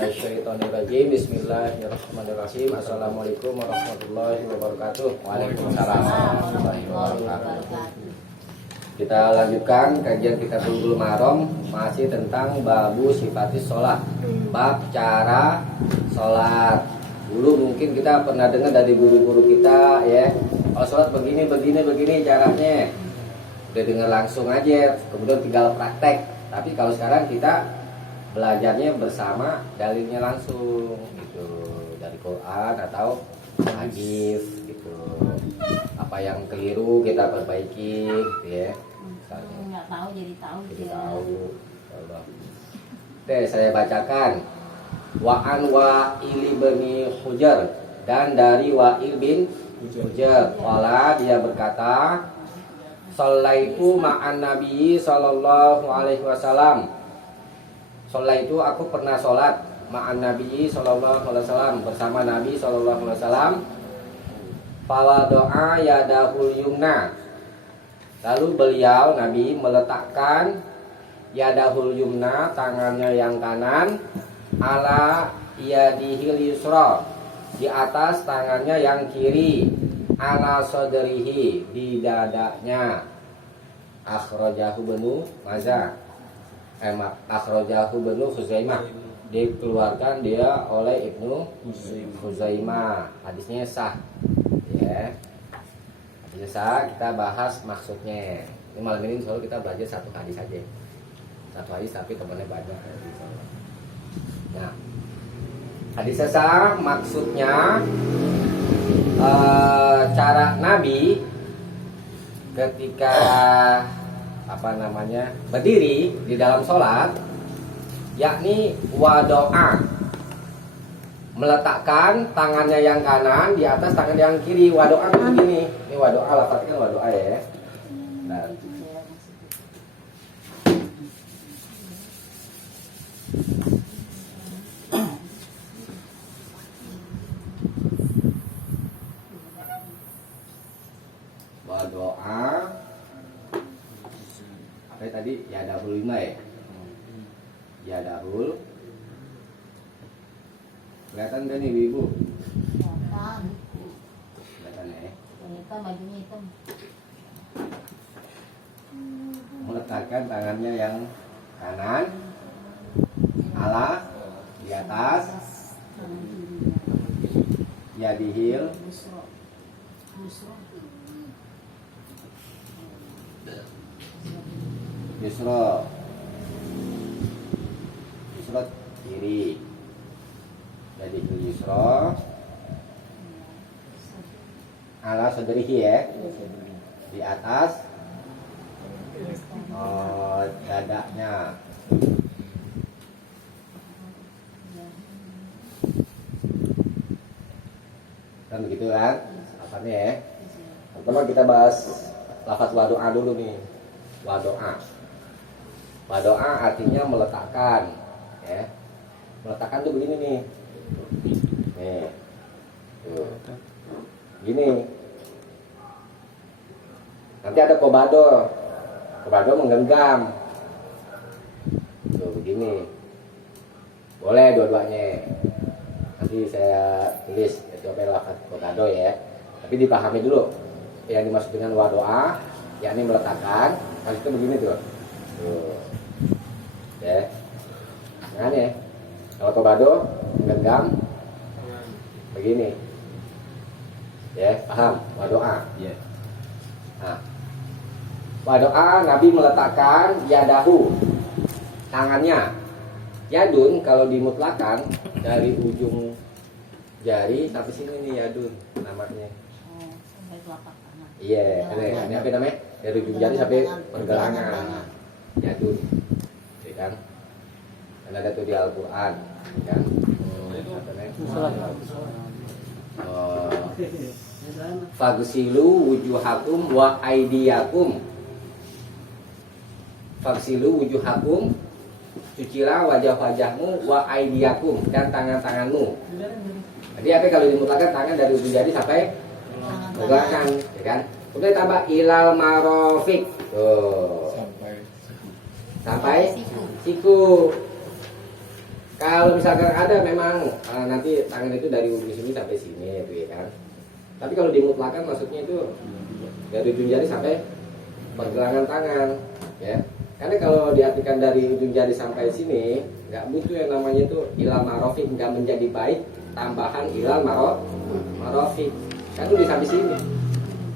minasyaitonirrajim. Bismillahirrahmanirrahim. Assalamualaikum warahmatullahi wabarakatuh. Waalaikumsalam warahmatullahi wabarakatuh. Kita lanjutkan kajian kita Bulughul Maram, masih tentang babu sifatis sholat, bab cara sholat. Dulu mungkin kita pernah dengar dari guru-guru kita ya, kalau sholat begini caranya, udah dengar langsung aja, kemudian tinggal praktek. Tapi kalau sekarang kita belajarnya bersama dalilnya langsung gitu, dari Quran atau hadis gitu. Apa yang keliru kita perbaiki gitu ya. Nggak tahu jadi tahu Jadi ya. tahu. Oke, saya bacakan. Wa'an Wa'il bin Hujr, dan dari Wa'il bin Hujr, qala, dia berkata, shallaitu ma'an Nabi sallallahu alaihi wasallam. Sholat itu aku pernah sholat ma'an Nabi sallallahu alaihi wasallam, bersama Nabi sallallahu alaihi wasallam. Fala doa yadahul yumna, lalu beliau Nabi meletakkan yadahul yumna, tangannya yang kanan, ala yadihil yusra, di atas tangannya yang kiri, ala sodrihi, di dadanya. Akhrajahu Ibnu Majah, akhrajahu Ibnu Khuzaimah, dikeluarkan dia oleh Ibnu Khuzaimah. Hadisnya sah ya, hadisnya sah. Kita bahas maksudnya. Ini malam ini selalu kita belajar satu hadis saja, satu hadis tapi temannya banyak. Nah, hadisnya sah maksudnya cara Nabi ketika berdiri di dalam sholat, yakni wadoa, meletakkan tangannya yang kanan di atas tangan yang kiri. Wadoa begini, ini wadoa, lafadznya wadoa ya. Nah. Wadoa apa tadi? Yadahul 5 ya. Yadahul. Kelihatan kan nih ibu? Kelihatan ya. Hitam, bajunya hitam. Meletakkan tangannya yang kanan ala di atas yadihil yusra, yusra kiri, jadi yusra ala sadrihi ya, di atas dadanya. Kan begitu kan lafadznya ya. Pertama kita bahas lafadz wadoa dulu nih. Wadoa, wadoa artinya meletakkan ya. Meletakkan tuh begini nih, tuh. Gini. Nanti ada kobado, kobado menggenggam, tuh begini. Boleh dua-duanya. Nanti saya tulis coba lafaz kobado ya. Tapi dipahami dulu yang dimaksud dengan wadoa, yakni meletakkan. Kalau itu begini tuh. Ya. Nah nih. Kalau kobado menggenggam begini. Ya, paham? Wadoa. Iya. Nah. Wadoa, Nabi meletakkan yadahu, tangannya. Yadun kalau dimutlakan dari ujung jari sampai sini nih yadun namanya. Sampai telapak tangan. Iya, ini apa namanya? Dari ujung jari sampai pergelangan. Yadun. Ya kan? Dan ada tuh di Al-Qur'an, kan? Fagsilu wujuhakum wa aydiyakum. Fagsilu wujuhakum, cucilah wajah-wajahmu, wa aydiyakum, dan tangan-tanganmu. Jadi apa kalau dimutlakan tangan dari ujung jari sampai pergelangan, ya kan? Kemudian tambah ilal marofik, tuh, sampai siku. Kalau misalkan ada memang nanti tangan itu dari ujung sini sampai sini itu ya kan. Tapi kalau dimutlakan maksudnya itu dari ujung jari sampai pergelangan tangan ya. Karena kalau diartikan dari ujung jari sampai sini nggak butuh yang namanya itu ilal marofik, nggak menjadi baik tambahan ilal marofik. Kan itu di sampai sini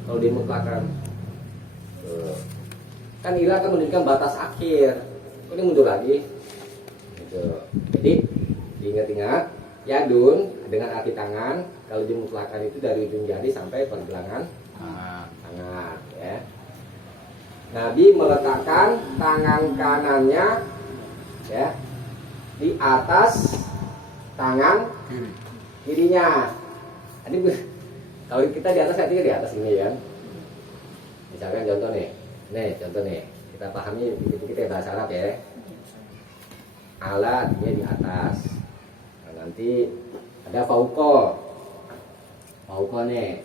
kalau dimutlakan. Tuh. Kan ilal kan menunjukkan batas akhir. Ini mundur lagi. Gitu. Jadi diingat-ingat yadun dengan arti tangan kalau dimutlakan itu dari ujung jari sampai pergelangan tangan ya. Nabi meletakkan tangan kanannya ya di atas tangan kirinya. Jadi kalau kita di atas artinya di atas ini kan. Misalkan contoh nih contoh nih kita pahami dikit-dikit bahasa Arab ya. Ala dia di atas. Nah, nanti ada fauko nih.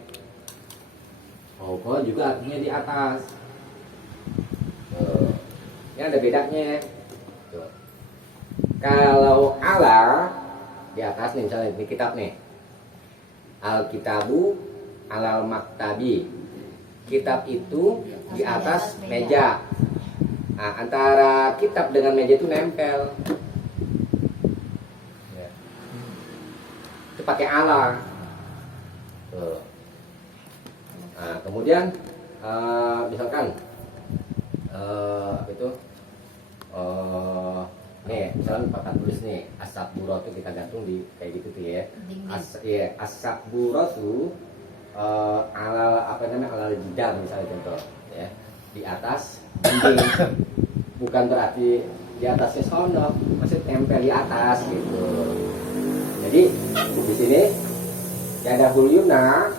Fauko juga artinya di atas. Ini ada bedanya. Tuh. Kalau ala di atas nih misalnya di kitab nih. Al-kitabu alal maktabi. Kitab itu di atas meja. Nah, antara kitab dengan meja itu nempel. Ya. Itu pakai ala. Tuh. Nah, kemudian misalkan itu nih misalnya pakai tulis nih as-saburo tuh kita gantung di kayak gitu tuh ya. As-saburo tuh alal apa namanya alal jidar misalnya contoh ya di atas dinding. Bukan berarti di atasnya sono, maksudnya tempel di atas gitu. Jadi di sini ya ada hulyuna.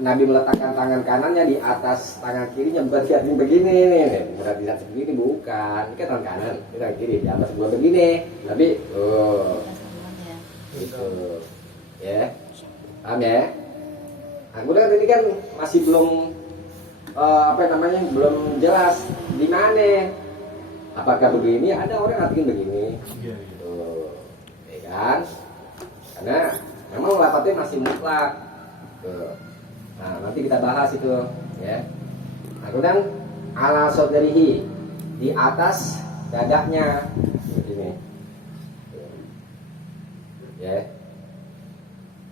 Nabi meletakkan tangan kanannya di atas tangan kirinya, bukan siapin begini nih, bukan di atas begini, bukan. Ini kan tangan kanan, ini tangan kiri, di atas bukan begini. Nabi, gitu, ya, paham ya? Nah, kemudian ini kan masih belum belum jelas di mana. Apakah begini? Ada orang artikan begini, gitu, ya kan? Karena memang lafadznya masih mutlak. Tuh. Nah, nanti kita bahas itu ya. Nah, kemudian ala sodrihi di atas dadanya begini. Ya.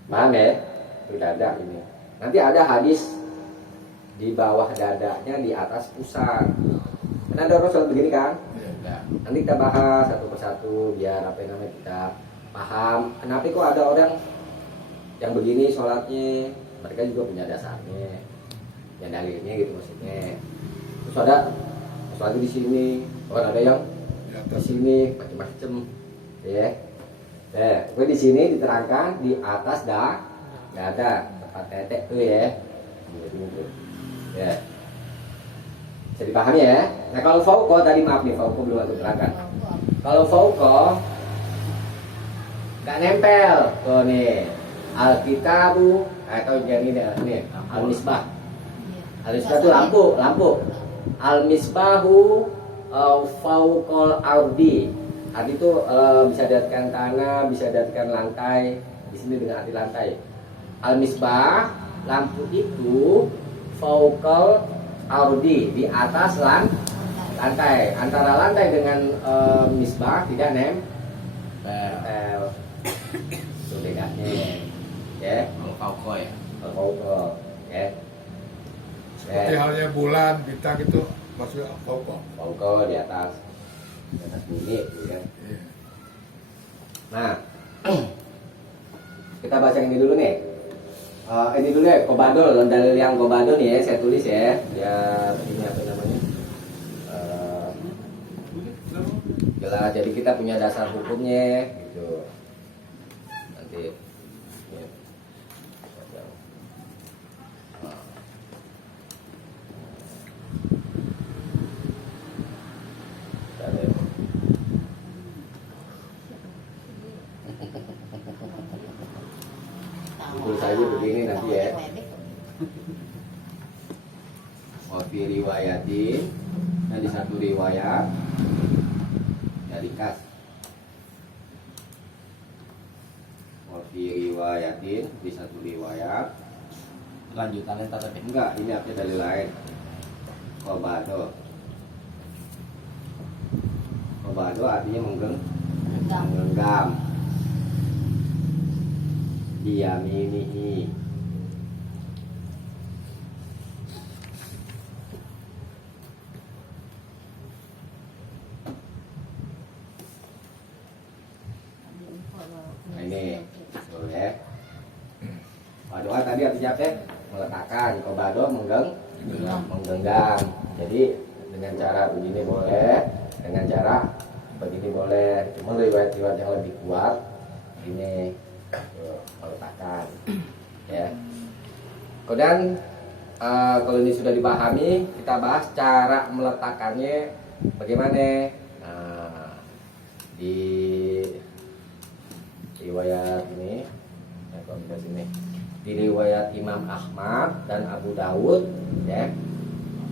Paham ya? Itu dada ini. Nanti ada hadis di bawah dadanya di atas pusar. Kan ada orang sholat begini kan? Ya. Nanti kita bahas satu persatu biar apa namanya kita paham. Kenapa kok ada orang yang begini sholatnya? Mereka juga punya dasarnya, ya dalilnya gitu maksudnya. Terus ada sholat di sini, orang ada yang di sini macam-macam, ya. Gue di sini diterangkan di atas dada tempat tetek tuh ya, ya. Bisa dipahami ya. Nah kalau fauko tadi maaf nih fauko belum aku terangkan. Kalau fauko nggak nempel, tuh nih Alkitabu atau yang ini nih al-misbah. Al-misbah itu lampu. Al-misbahu fauqal ardi. Arti itu bisa diartikan tanah, bisa diartikan lantai. Di sini dengan arti lantai. Al-misbah lampu itu fauqal ardi, di atas lantai. Antara lantai dengan misbah tidak nempel. Itu bedanya. Ya, fauqo ya. Fauqo, ya. Seperti halnya bulan, bintang itu maksudnya fauqo. Fauqo di atas bumi, gitu kan. Iya. Nah, kita baca ini dulu nih. Ini dulu ya, kobadol, dalil yang kobadol nih ya, saya tulis ya. Ya, ini apa namanya? Jelas, jadi kita punya dasar hukumnya, gitu. Nanti. Tulis aja begini nanti ya. Wafi riwayatin, nah di satu riwayat ya dikas diriwayatin di satu riwayat. Lanjutannya tadi. Enggak, ini artinya dalil lain. Kobado. Kobado artinya menggenggam. Diyaminihi. Nah, ini boleh. Doa tadi artinya apa? Meletakkan. Kobado menggenggam. Jadi dengan cara begini boleh, dengan cara begini boleh. Cuma riwayat-riwayat yang lebih kuat ini meletakkan. Ya. Kemudian kalau ini sudah dipahami, kita bahas cara meletakkannya bagaimana. Nah, di riwayat ini, ya, kalau kita sini di riwayat Imam Ahmad dan Abu Dawud, ya,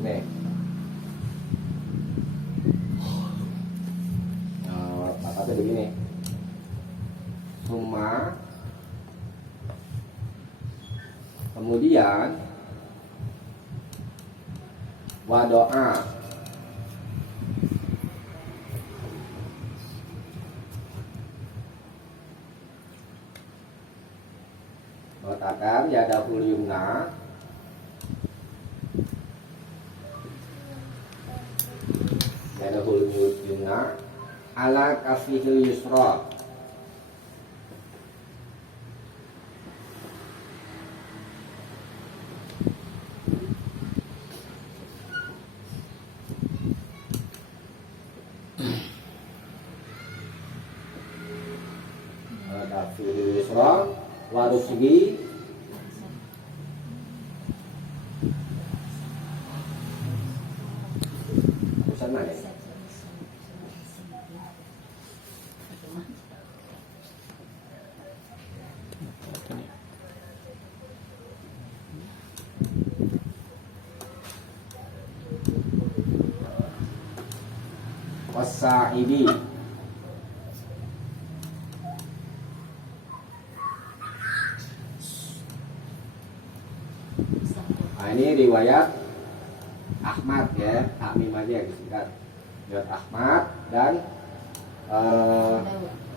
nih, kata begini, summa, kemudian wadoa, meletakkan yadahul yumna ala kafihil yusra, kafihil yusra warusgi urusan mana ya? Wasaidi. Nah, ini riwayat Ahmad, ya, takmim aja disingkat. Riwayat Ahmad dan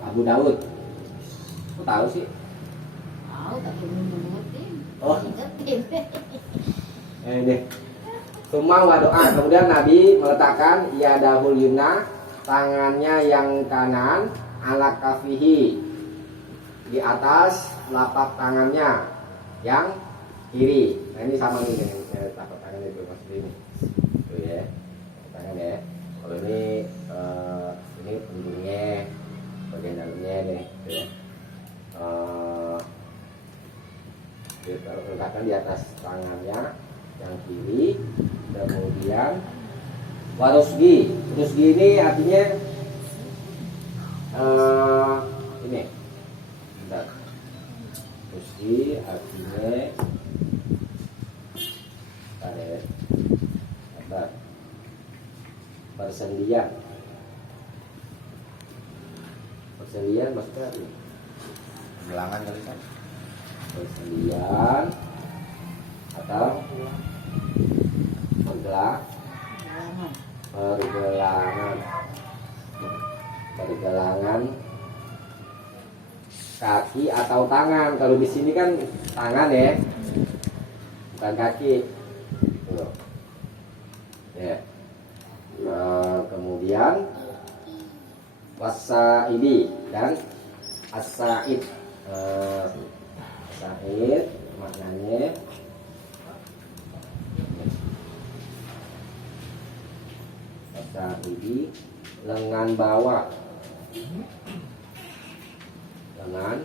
Abu Dawud. Kok tahu sih? Tahu tapi belum nyebutin. Oh. Ingetin. Deh. Summa wa doa. Kemudian Nabi meletakkan yadahul yumna, tangannya yang kanan, ala kafihi, di atas lapak tangannya yang kiri. Nah, ini sama nih, lapak tangan itu maksud ini. Tuh ya, tangan ya. Kalau ini ujungnya, bagian dalamnya nih. Tuh ya. Letakkan di atas tangannya yang kiri, kemudian warusgi. Rusgi ini artinya ini. Bentar. Rusgi artinya persendian. Persendian maksudnya apa? Gelangan kali kan? Persendian atau pergelangan kaki atau tangan. Kalau di sini kan tangan ya, bukan kaki. Tuh. Ya. Kemudian wasaidi dan as-said. Said maknanya saidi, lengan bawah, lengan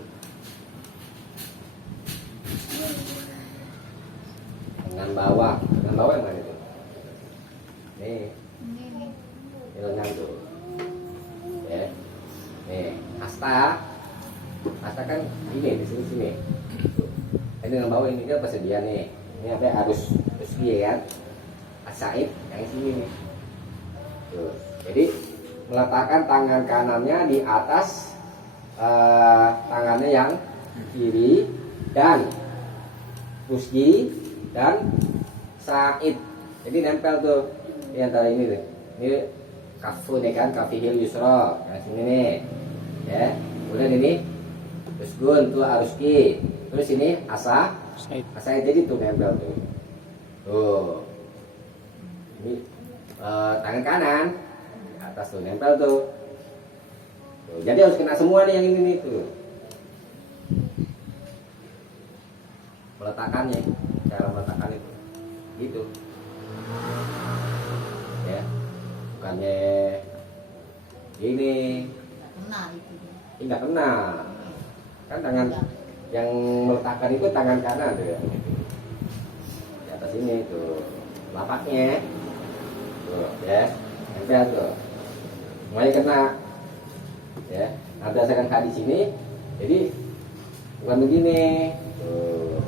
bawah yang mana itu? Nih, ini lengan tuh, ya, nih hasta kan ini di sini. Ini lengan bawah ini kan persediaan nih. Ini apa? Harus kan? Asaib yang sini nih. Tuh. Jadi meletakkan tangan kanannya di atas tangannya yang kiri dan Pusji dan Said. Jadi nempel tuh di antara ini tuh. Ini kafu nih kan, kafihil yusra. Yang sini nih. Ya. Kemudian ini Usgun tuh Aruski. Terus ini Asa. Asa jadi tuh nempel tuh. Tuh. Ini tangan kanan atas tuh nempel tuh. Tuh. Jadi harus kena semua nih yang ini nih tuh. Meletakannya, cara meletakkan itu gitu ya, bukannya ini Kena itu. ini nggak kena kan, tangan yang meletakkan itu tangan kanan tuh ya, di atas ini tuh lapaknya tuh ya, nempel tuh semuanya kena ya. Nah berdasarkan hadis ini jadi bukan begini tuh.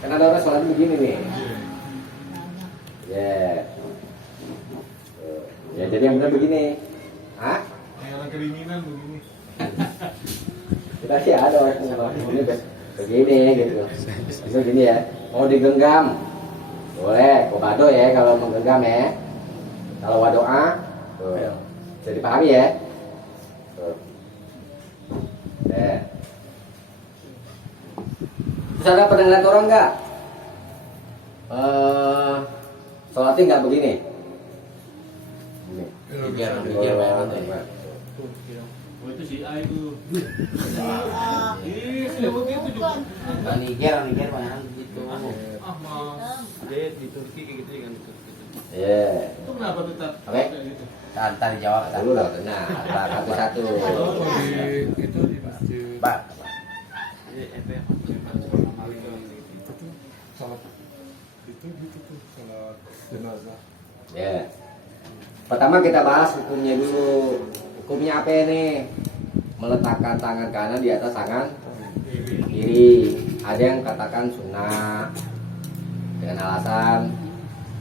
Kan ada orang sholat begini nih. Ya. Tuh. Ya jadi yang benar begini. Hah? Kayak orang kedinginan begini. Kita sih ada orang yang begini begini gitu. Itu gini ya. Mau digenggam boleh, kobado ya kalau mau genggam ya. Kalau wadoa tuh. Bisa dipahami ya. Tuh. Ya. Terus ada pernah lihat orang nggak? Sholatnya nggak begini. Pikir banget ya. Oh itu si A itu. Ih, sudah begitu juga. Niger banyak gitu. Ah mas, dia di Turki kayak gitu kan. Iya. Itu kenapa tetap Oke. kayak gitu? Tadi jawab Dulu lah, nah, satu-satu. Oh, di itu di masjid. Pak. Itu salat itu gitu tuh salat jenazah. Ya. Pertama kita bahas hukumnya dulu. Hukumnya apa ini? Meletakkan tangan kanan di atas tangan kiri. Ada yang katakan sunnah dengan alasan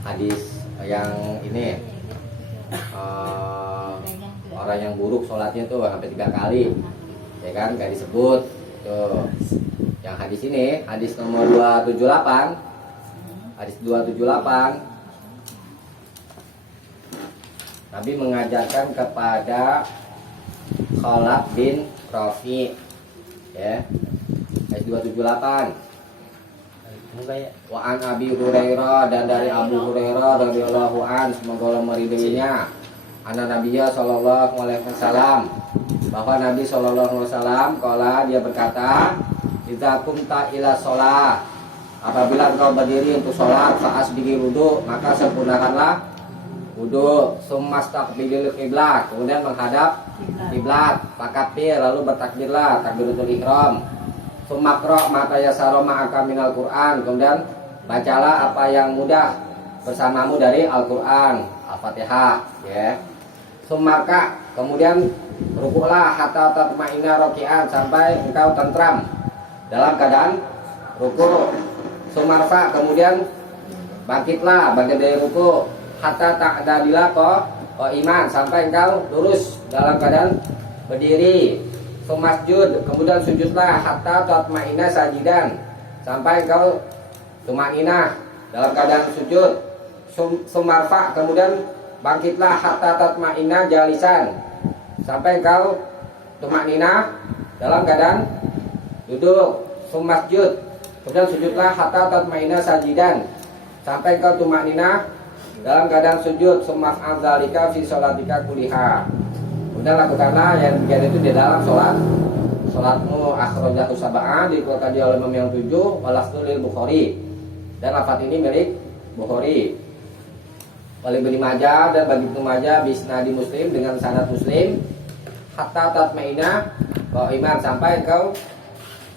hadis yang ini orang yang buruk sholatnya tuh sampai 3 kali, ya kan? Gak disebut tuh. Yang hadis ini, hadis nomor 278, hadis 278, Nabi mengajarkan kepada Khalaf bin Rafi, ya, hadis 278. Wa an Abi Hurairah, dan dari Abu Hurairah radhiyallahu an, semoga Allah meridainya, anna Nabiyya sallallahu alaihi wasallam, bahwa Nabi sallallahu alaihi wasallam qala, dia berkata, idza qumta ila shalah, apabila engkau berdiri untuk sholat, fa'asbighi wudu, maka sempurnakanlah wudu, summastaqbilil qiblat, kemudian menghadap kiblat, fakabir, lalu bertakbirlah takbiratul ihram, sumakro maka yasaro ma'aka minal Qur'an, kemudian bacalah apa yang mudah bersamamu dari Al-Quran, Al-Fatihah, ya. Sumaka, kemudian rukuklah hatta tatma'inna roki'an, sampai engkau tentram dalam keadaan ruku'. Sumarfa, kemudian bangkitlah bagian dari ruku', hatta ta'dadila ko iman, sampai engkau lurus dalam keadaan berdiri. Sumasjud, kemudian sujudlah hatta tatma'inna sajidan, sampai engkau tumanina dalam keadaan sujud. Sumarfa, kemudian bangkitlah hatta tatma'inna jalisan, sampai engkau tumanina dalam keadaan duduk. Sumasjud, kemudian sujudlah hatta tatma'inna sajidan, sampai engkau tumanina dalam keadaan sujud. Sumaf'al dzalika fi sholatika kuliha, kemudian lakukanlah yang demikian itu di dalam sholatmu. Akhrajahu sab'ah, dikeluarkan oleh Imam yang 7, walafdzu lil Bukhari, dan lafaz ini milik Bukhari. Oleh Ibnu Majah, dan bagi Ibnu Majah bisnadi Muslim, dengan sanad Muslim, hatta tatma'ina qa'iman, sampai engkau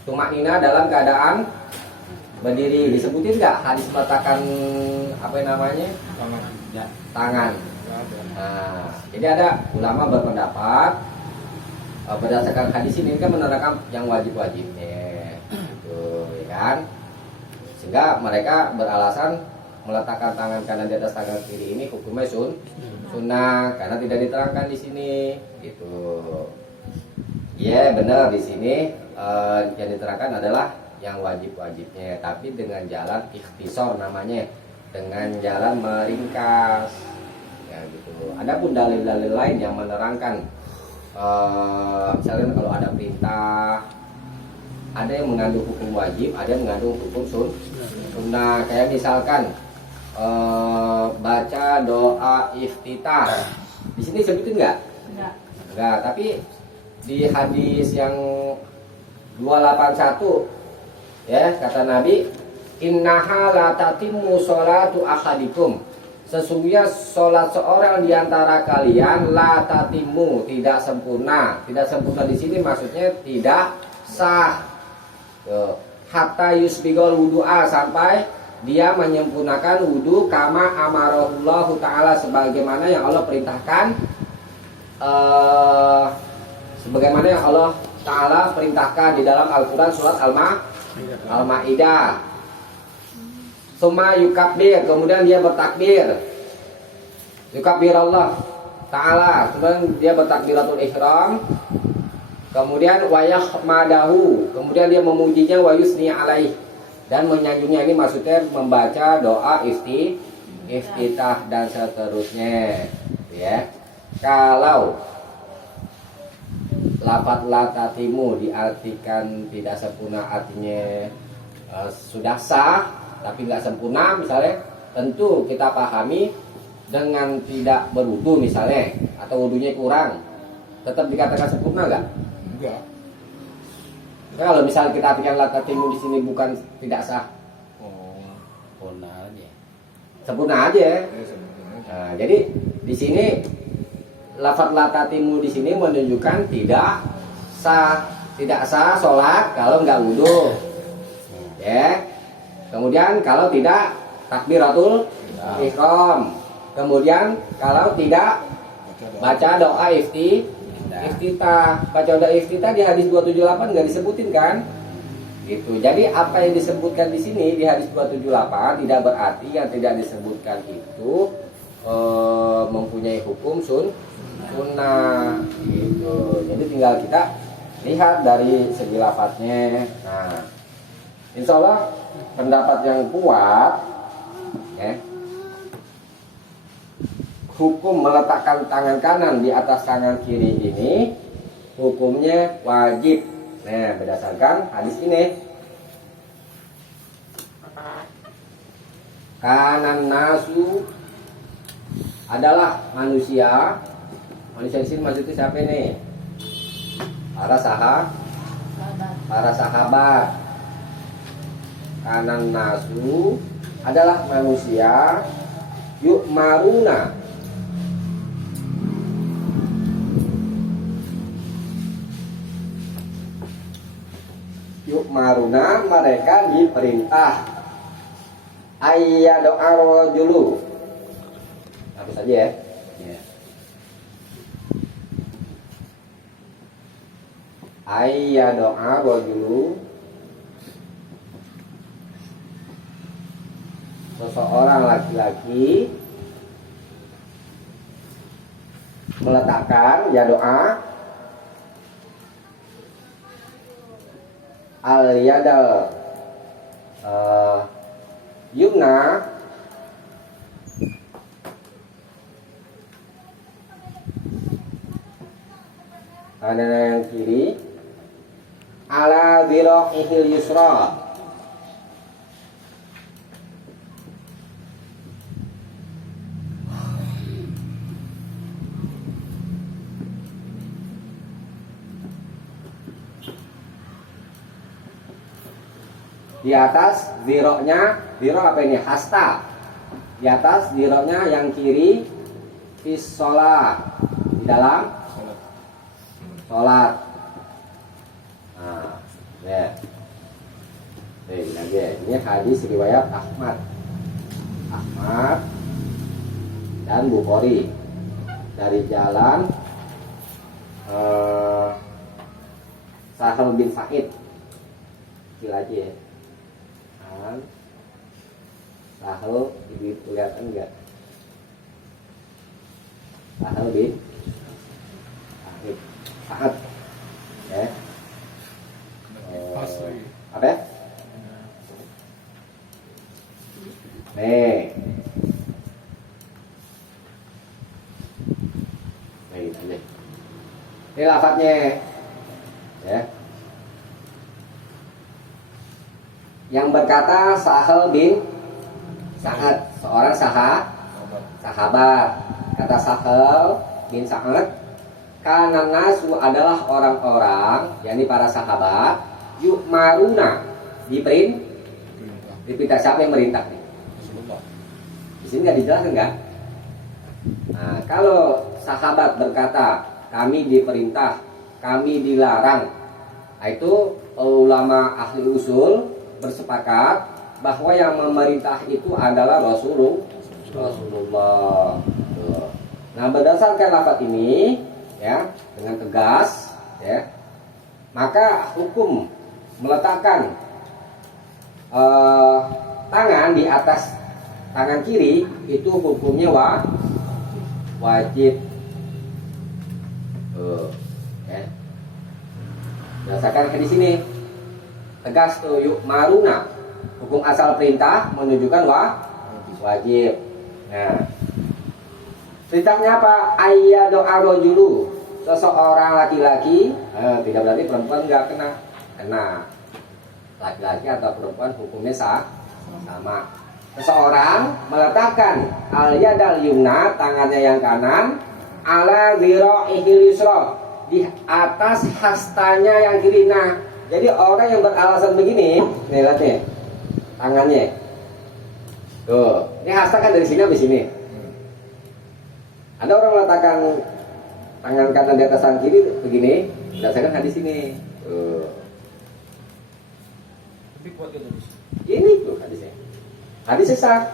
tumanina dalam keadaan berdiri. Disebutin nggak hadis meletakkan apa namanya tangan? Nah, jadi ada ulama berpendapat berdasarkan hadis ini kan menerangkan yang wajib-wajibnya, gitu, ya kan? Sehingga mereka beralasan meletakkan tangan kanan di atas tangan kiri ini hukumnya sunnah, karena tidak diterangkan di sini, gitu. Ya benar, di sini yang diterangkan adalah yang wajib-wajibnya, tapi dengan jalan ikhtisar namanya, dengan jalan meringkas ya gitu. Adapun dalil-dalil lain yang menerangkan misalnya kalau ada perintah, ada yang mengandung hukum wajib, ada yang mengandung hukum sunnah. Kayak misalkan baca doa iftitah, di sini sebutin nggak? Enggak, tapi di hadis yang 281 ya, kata Nabi, innaha la tatimmu sholatu ahadikum, sesungguhnya sholat seorang di antara kalian la tatimmu, tidak sempurna. Tidak sempurna di sini maksudnya tidak sah. Hatta yusbigol wudu'a, sampai dia menyempurnakan wudu kama amarahullahu ta'ala, sebagaimana yang Allah perintahkan, sebagaimana yang Allah Ta'ala perintahkan di dalam Al-Quran surat Al-Ma'idah. Summa yukabbir, kemudian dia bertakbir, yukabbir Allah Ta'ala, kemudian dia bertakbiratul ihram, kemudian wayahmadahu, kemudian dia memujinya, wayusni alaih, dan menyanjungnya. Ini maksudnya membaca doa iftitah dan seterusnya ya. Kalau lafadz la tatimu diartikan tidak sempurna, artinya sudah sah tapi nggak sempurna misalnya, tentu kita pahami dengan tidak berwudu misalnya, atau wudunya kurang, tetap dikatakan sempurna nggak? Enggak. Nah, kalau misalnya kita artikan la tatimu di sini bukan tidak sah, Sempurna aja. sempurna aja. Sebenarnya. Nah, jadi di sini lafadz la tatimu di sini menunjukkan tidak sah sholat kalau nggak wudu ya. Kemudian kalau tidak takbiratul ihram, kemudian kalau tidak baca doa iftitah. Baca doa iftitah di hadis 278 nggak disebutin kan gitu. Jadi apa yang disebutkan di sini di hadis 278 tidak berarti yang tidak disebutkan itu mempunyai hukum sunnah gitu. Jadi tinggal kita lihat dari segi lafadznya. Nah, insya Allah pendapat yang kuat ya, hukum meletakkan tangan kanan di atas tangan kiri ini hukumnya wajib. Nah, berdasarkan hadis ini, kanan nasu adalah manusia. Manusia di sini maksudnya siapa ini? Para sahabat. Kanan nasu adalah manusia yuk maruna, mereka diperintah ayyadu arrojulu. Hapus saja ya. Ayyadu arrojulu, seseorang laki-laki meletakkan ya doa al yadal yumna kanan yang kiri ala dhira'ihil yusra, di atas ziroknya, zirok apa ini? Hasta. Di atas ziroknya yang kiri, fisolah, di dalam sholat. Nah, ya. Ini lagi ya. Ini hadis riwayat Ahmad dan Bukhari dari jalan Sahal bin Sa'id. Kecil aja ya. Sahal, ibu kelihatan enggak? Sahal bin Sa'id ya. Ini lafadznya. Ya. Yang berkata Sahal bin Sa'ad, seorang sahabat. Kata Sahal bin Sa'ad, kana nasu adalah orang-orang, yakni para sahabat, yuk maruna, diperintah. Siapa yang merintah nih? Di sini nggak dijelaskan kan? Nah, kalau sahabat berkata kami diperintah, kami dilarang, nah, itu ulama ahli usul bersepakat bahwa yang memerintah itu adalah Rasulullah. Nah, berdasarkan lafaz ini, ya, dengan tegas, ya, maka hukum meletakkan tangan di atas tangan kiri itu hukumnya wajib. Ya. Berdasarkan di sini tegas tuh, yuk maruna, hukum asal perintah menunjukkan wajib. Nah, perintahnya apa? Ayyado arojulu, seseorang laki-laki, tidak berarti perempuan nggak kena. Laki-laki atau perempuan hukumnya sama. Seseorang meletakkan al-yadal yumna, tangannya yang kanan, ala dhira'ihil yusra, di atas hastanya yang kiri. Nah, jadi orang yang beralasan begini, nih lihat nih, tangannya. Tuh, ini hasta kan dari sini sampai sini. Ada orang meletakkan tangan kanan di atas tangan kiri begini, berdasarkan hadis ini. Tapi kuat gitu. Ini tuh hadisnya. Hadisnya sah.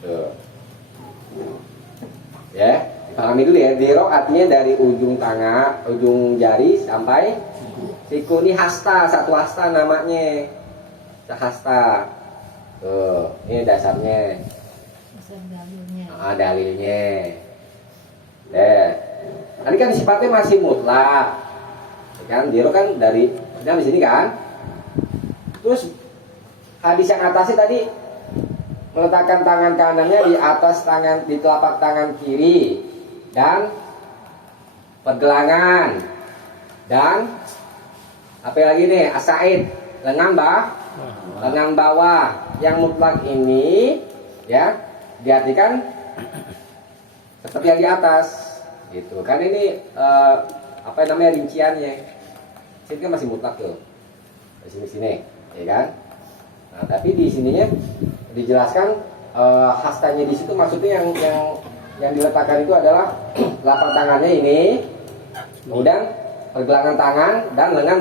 Tuh. Ya, dipahami dulu ya. Diro artinya dari ujung tangan, ujung jari sampai siku. Ini hasta, satu hasta namanya. Hasta. Tuh, ini dasarnya. Dalilnya. Tadi kan sifatnya masih mutlak. Kan diro kan dari di sini kan. Terus hadis yang atasnya tadi meletakkan tangan kanannya di atas tangan, di telapak tangan kiri, dan pergelangan, dan apa lagi nih, asaid, lengan bawah. Yang mutlak ini ya diartikan seperti yang di atas gitu kan. Ini apa namanya, rinciannya. Sini kan masih mutlak tuh, di sini ya kan. Nah, tapi di sininya dijelaskan hastanya di situ, maksudnya yang diletakkan itu adalah telapak tangannya ini, kemudian pergelangan tangan dan lengan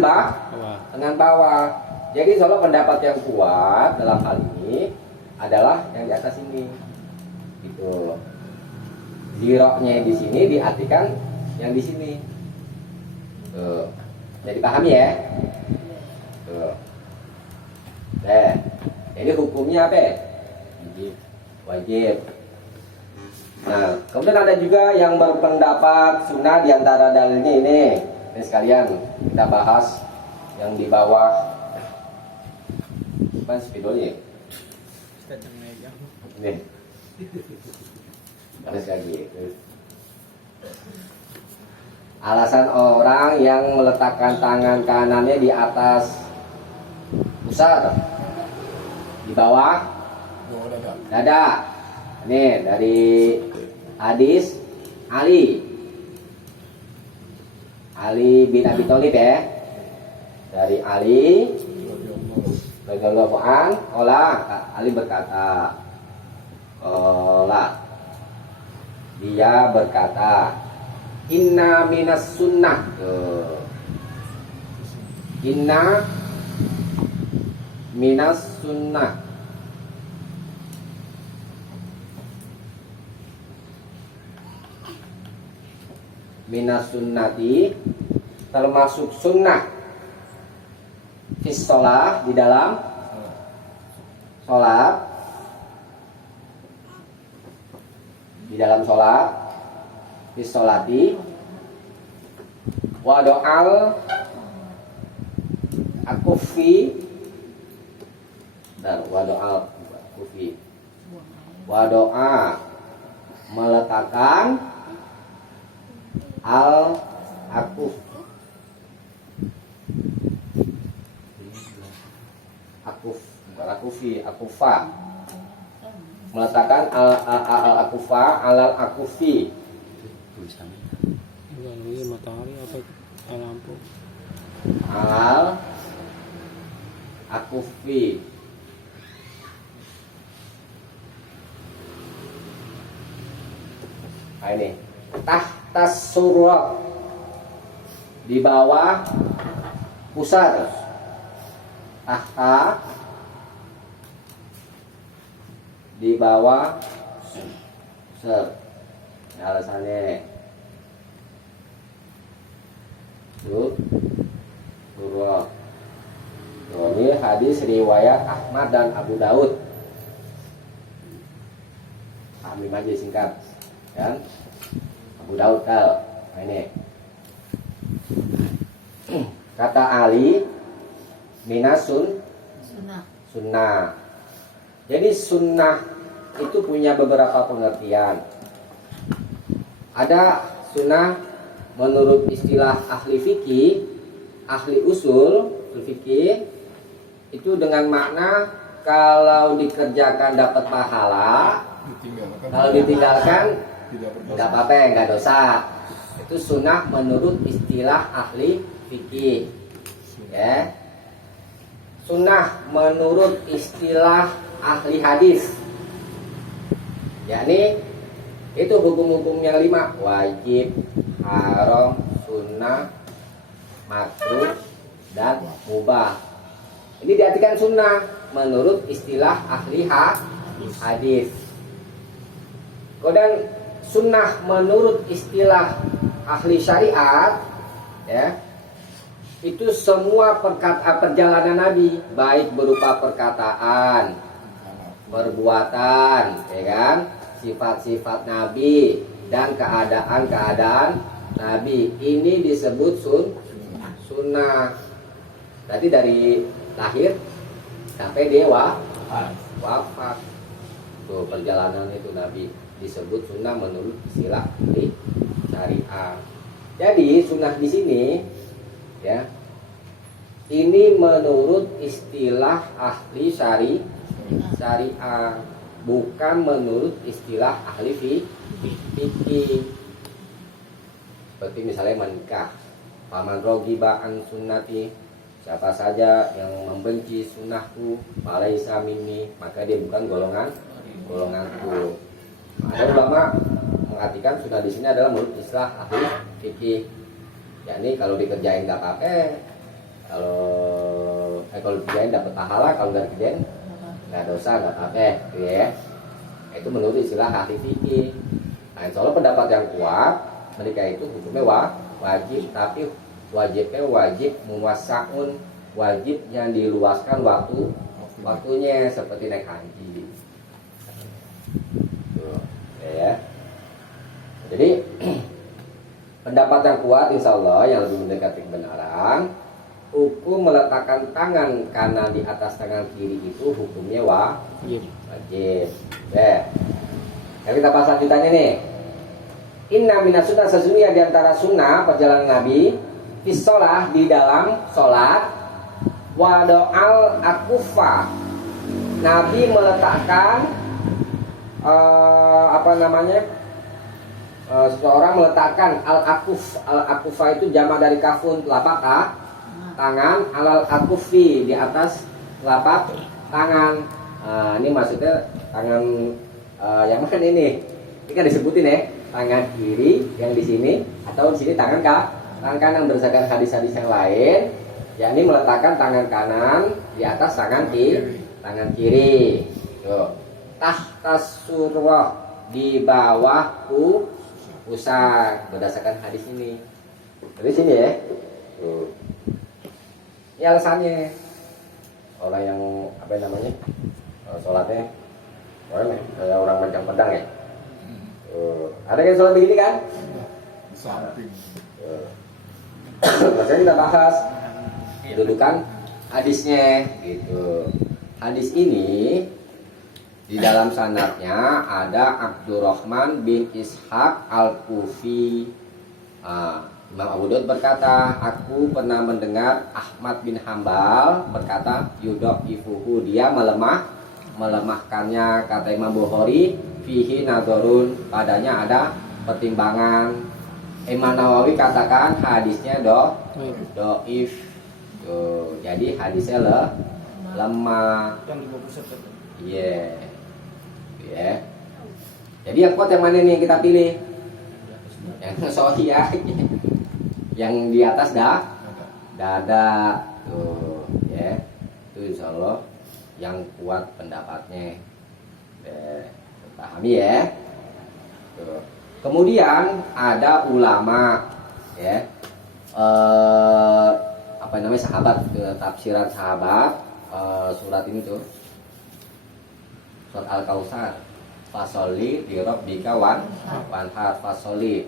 bawah. Jadi soal pendapat yang kuat dalam hal ini adalah yang di atas ini. Gitu. Ziroknya di sini diartikan yang di sini. Tuh. Jadi pahami ya? Tuh. Ini hukumnya apa? Wajib. Nah, kemudian ada juga yang berpendapat sunnah, diantara dalilnya ini. Ini sekalian kita bahas yang di bawah. Bukan spidolnya. Ini. Terus lagi. Alasan orang yang meletakkan tangan kanannya di atas pusat, di bawah dada. Ini dari hadis Ali bin Abi Thalib ya. Dari Ali radhiyallahu an, Ali berkata, dia berkata, inna minas sunnah, inna minas sunnah, minas sunnati, termasuk sunnah, fis sholat, di dalam sholat, fis sholati, wa do'al akufi, dan wa do'al akufi, wa do'a, meletakkan al akuf bukan akufi, akufa. Meletakkan al akufa alal akufi. Tulisannya. Ini matahari apa lampu? Alal akufi. Nah ini tahtas surah, di bawah pusar. Tahta di bawah pusar. Ini alasannya tuh surah. Ini hadis riwayat Ahmad dan Abu Daud. Pahami aja singkat kan. Abu Daud kal. Nah, ini kata Ali minasun Sunnah. sunnah. Jadi sunnah itu punya beberapa pengertian. Ada sunnah menurut istilah ahli fikih, ahli usul fikih, itu dengan makna kalau dikerjakan dapat pahala, Ditinggalkan. kalau ditinggalkan Tidak berdosa. nggak apa-apa, nggak dosa. Itu sunnah menurut istilah ahli fikih. Ya. Sunnah menurut istilah ahli hadis, yakni itu hukum-hukum yang 5: wajib, haram, sunnah, makruh, dan mubah. Ini diartikan sunnah menurut istilah ahli hadis. Kemudian sunnah menurut istilah ahli syariat, ya, itu semua perjalanan Nabi, baik berupa perkataan, perbuatan, ya kan, sifat-sifat Nabi dan keadaan-keadaan Nabi. Ini disebut sunnah. Berarti dari lahir sampai dia wafat. Tuh perjalanan itu Nabi disebut sunnah menurut istilah syariat. Jadi sunnah di sini, ya, ini menurut istilah ahli syariah, bukan menurut istilah ahli fikih. Seperti misalnya menikah, paman rogiba an sunnati, siapa saja yang membenci sunnahku, falaisa minni, maka dia bukan golonganku. Ada ulama mengartikan sunnah di sini adalah menurut istilah ahli fikih, yakni kalau dikerjain nggak apa-apa, kalau dikerjain dapat pahala, kalau nggak dikerjain nggak dosa, nggak apa-apa, gitu ya. Itu menurut istilah ahli fikih. Nah, insya Allah pendapat yang kuat, mereka itu hukumnya wajib, tapi wajibnya wajib muwasaun, wajib yang diluaskan waktunya, seperti naik haji. Tuh, ya. Jadi pendapat yang kuat insya Allah yang lebih mendekati kebenaran, hukum meletakkan tangan kanan di atas tangan kiri itu hukumnya wajib. Ya. Yang kita bahas lanjutannya nih. Inna minas sunnah, sesungguhnya di antara sunnah perjalanan Nabi fisolah, di dalam sholat, wado'al akufa, Nabi meletakkan seseorang meletakkan al-akufa itu jamak dari kafun, telapak tangan, alal akufi, di atas telapak tangan. Ini maksudnya tangan yang mana ini? Ini kan disebutin ya, tangan kiri yang di sini, atau di sini tangan kanan berdasarkan hadis-hadis yang lain, yakni meletakkan tangan kanan di atas tangan kiri. Tuh. Tahtas surwah, di bawah pusar, berdasarkan hadis ini. Dari sini ya. Tuh. Ini alasannya. Orang yang sholatnya kayak orang macam pedang ya. Ada yang sholat begini kan? Di samping. Maksudnya kita bahas kedudukan hadisnya gitu. Hadis ini di dalam sanadnya ada Abdurrahman bin Ishaq al-Kufi. Imam Abu Daud berkata, aku pernah mendengar Ahmad bin Hambal berkata, yudha'ifuhu, dia melemahkannya. Kata Imam Bukhari, fihi nadharun, padanya ada pertimbangan. Imam Nawawi katakan hadisnya dhaif. Jadi hadisnya lemah. Yang 20 Iya. Yeah. Jadi yang kuat yang mana nih yang kita pilih? Yang sahih ya. Yang di atas dada tuh ya. Itu insyaallah yang kuat pendapatnya. Pahami ya? Tuh. Kemudian ada ulama ya. Apa namanya, sahabat, tafsiran sahabat surat ini tuh. Surat Al-Kautsar. Fasoli di rabbika wanhar, fasoli,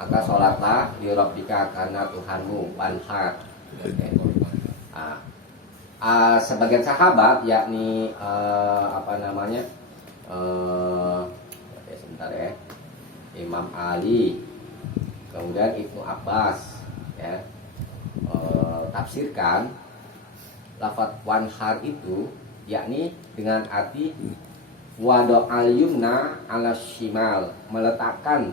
maka sholatlah di rabbika karena Tuhanmu, wanhar. Sebagian sahabat yakni sebentar ya, Imam Ali, kemudian Ibnu Abbas ya, tafsirkan lafaz wanhar itu yakni dengan arti wado al-yumna ala shimal, meletakkan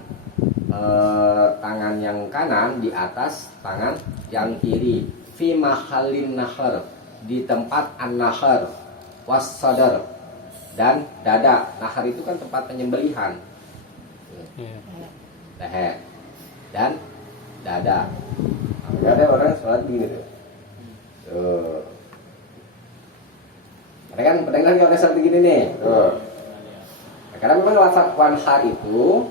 tangan yang kanan di atas tangan yang kiri, fi mahallin nahar, di tempat an-nahar, was sadar, dan dada. Nahar itu kan tempat penyembelihan, leher dan dada. Ada orang sholat begini tuh. Ada kan pedang orang sholat begini nih. Tuh. Karena memang lafaz wanhar itu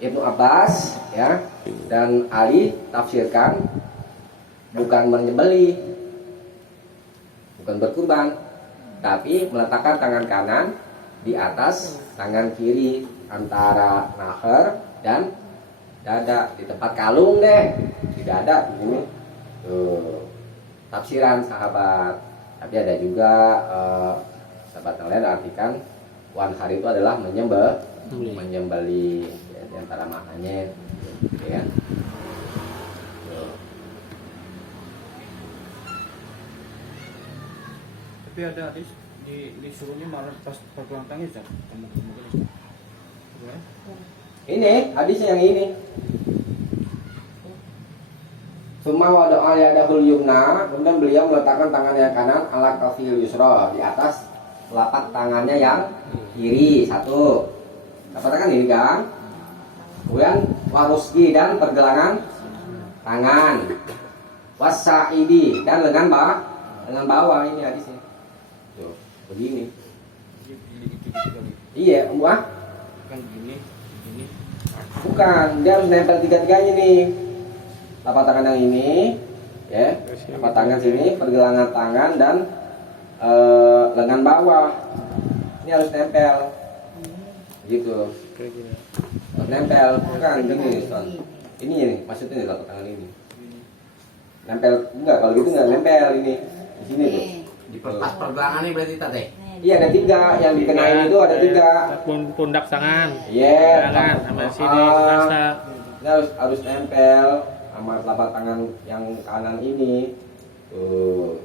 Ibnu Abbas ya dan Ali tafsirkan bukan menyembelih, bukan berkurban, tapi meletakkan tangan kanan di atas tangan kiri antara nahar dan dada, di tempat kalung deh, di dada begini. Tuh. Tafsiran sahabat. Tapi ada juga sahabat yang lain artikan wanhar itu adalah menyembeli ya, di antara maknanya ya. Tapi ada hadis disuruhnya malah pas pergelangan tangan Ustaz. Ini hadisnya yang ini. Summa wada'a yadahul yumna, kemudian beliau meletakkan tangan yang kanan ala kafil yusra, di atas telapak tangannya yang kiri satu. Katakan ini kan. Kemudian waruski dan pergelangan tangan. Wasaidi dan lengan bawah ini hadisnya. Tuh, begini. Iya, Mbak. Kan gini. Bukan, dia harus nempel tiga-tiganya nih. Telapak tangan yang ini, ya, telapak tangan sini, pergelangan tangan dan lengan bawah. Ini harus nempel, gitu. Harus nempel, bukan gini, Son. Ini maksudnya telapak tangan ini. Nempel enggak? Kalau gitu enggak nempel ini. Di sini tuh. Di pas pergelangan ini berarti tadi. Iya ada tiga, yang dikenain itu ada tiga. Pundak tangan. Iya. Tangan sama sini rasa. Ini harus nempel sama telapak tangan yang kanan ini. Tuh.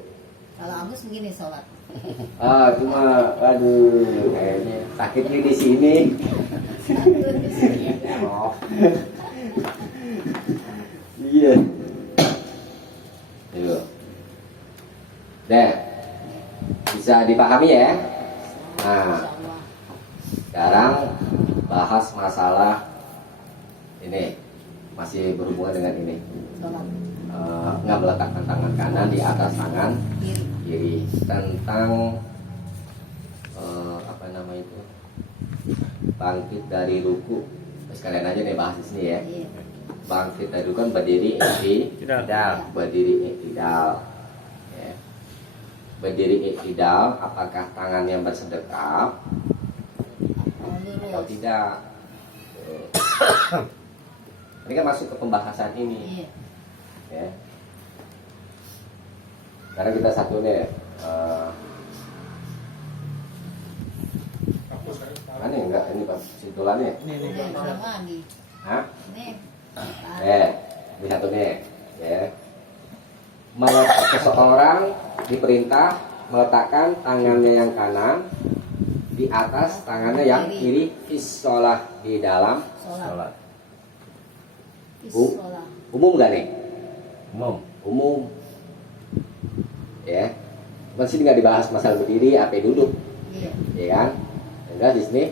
Kalau Agus begini sholat. Cuma aduh kayaknya sakitnya di sini. Oh. Iya. Yuk. Deh. Bisa dipahami ya? Nah, sekarang bahas masalah ini, masih berhubungan dengan ini. Nggak meletakkan tangan kanan di atas tangan kiri, tentang apa nama itu, bangkit dari ruku. Sekalian aja nih bahas di sini ya. Bangkit dari ruku kan berdiri iktidal, ya. Berdiri iktidal, apakah tangannya bersedekap atau tidak? Ini kan masuk ke pembahasan ini. Ya. Karena kita satu nih, mana enggak ini Pak situlannya? Ini. Hah? Ini. ini satunya ya. Seseorang diperintah meletakkan tangannya yang kanan di atas tangannya yang kiri sholat di dalam sholat. Sholat. Umum gak nih? Umum. Ya, masih nggak dibahas masalah berdiri, apa duduk, Iya. ya kan? Enggak di sini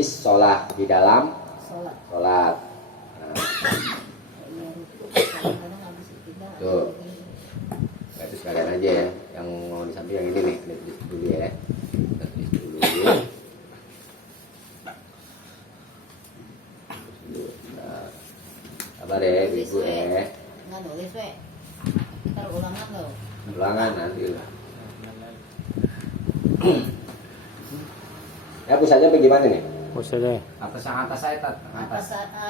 sholat di dalam Sholat. sholat. Nah, Iya, kadang-kadang habis kita. Tuh. itu sekalian aja ya, yang mau di samping yang ini nih, kita tulis dulu ya. Kita tulis dulu. Nah, sabar ya, ibu ya. Nggak nulis, we. Ntar ulangan loh. Ulangan nanti lah. Ya pusatnya bagaimana nih? Pusat deh. Atas yang atas saya tat. Atas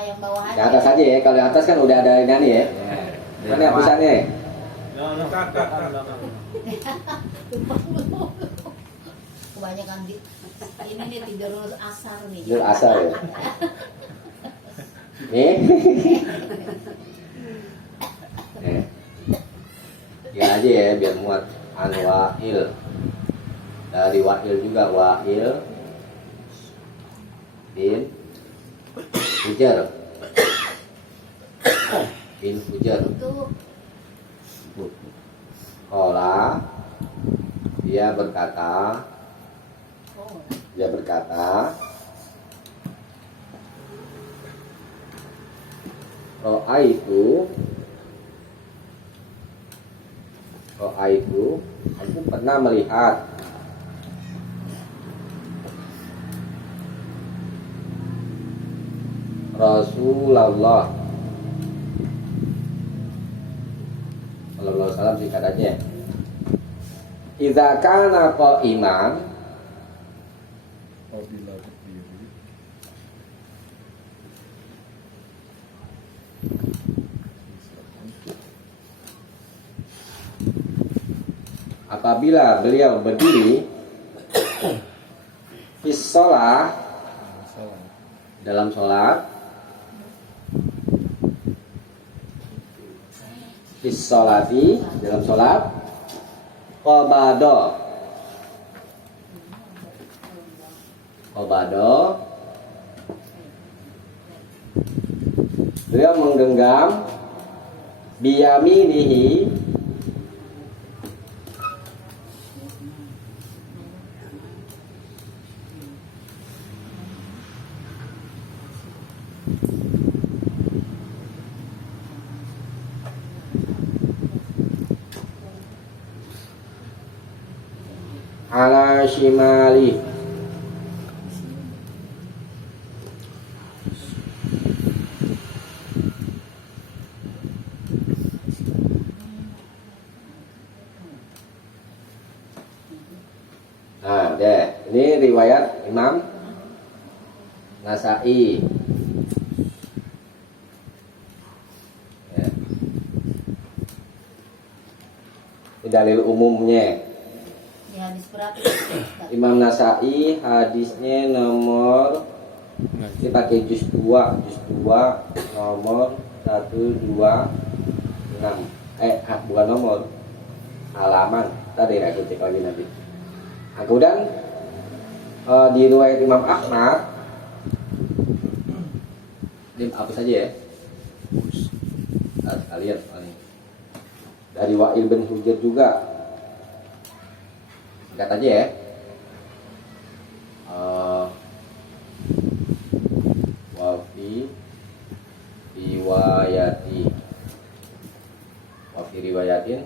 yang bawah Di aja. atas aja ya, kalau di atas kan udah ada ini nih ya. Ya. Mana pusatnya? Kebanyakan ini nih tidur asar nih. Tidur asar ya. Nih. Nih. Ya aja ya biar muat. Wa'il. Dari Wa'il juga Wa'il bin Hujar. Bin Hujar. Itu Kola dia berkata, oh, Ro'aitu aku pernah melihat Rasulullah sallallahu alaihi wasallam singkat aja. Idza kana qa'iman Apabila berdiri apabila beliau berdiri fis shalah salah dalam sholat fis sholati dalam sholat qabado beliau menggenggam biyaminihi ala shimali nah deh ini riwayat Imam Nasai ya. Ini dalil umumnya di hadis berapa? Imam Nasai hadisnya nomor ini pakai juz 2 nomor 126 bukan nomor halaman tadi aku cek lagi nanti. Kemudian di riwayat Imam Ahmad ini apa saja ya kalian dari Wa'il bin Hujar juga singkat aja ya. Wafi riwayatin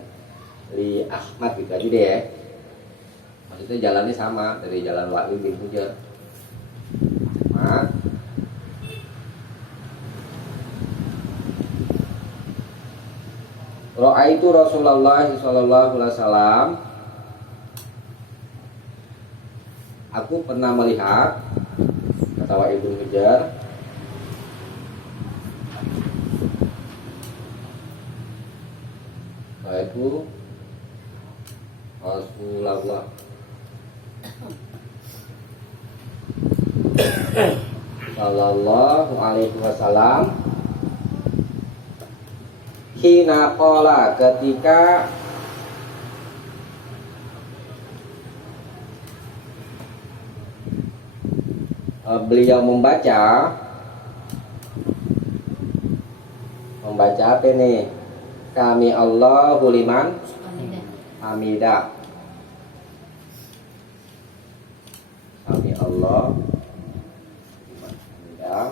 li Ahmad gitu aja deh ya. Maksudnya jalannya sama dari jalan Wa'il bin Hujar. Ahmad Ra'aitu Rasulullah sallallahu alaihi wasallam. Aku pernah melihat kata Wa'il bin Hujar itu Rasulullah sallallahu alaihi wasallam hina qala ketika beliau membaca apa nih? Kami Allahu liman hamidah. Kami Allah liman hamidah.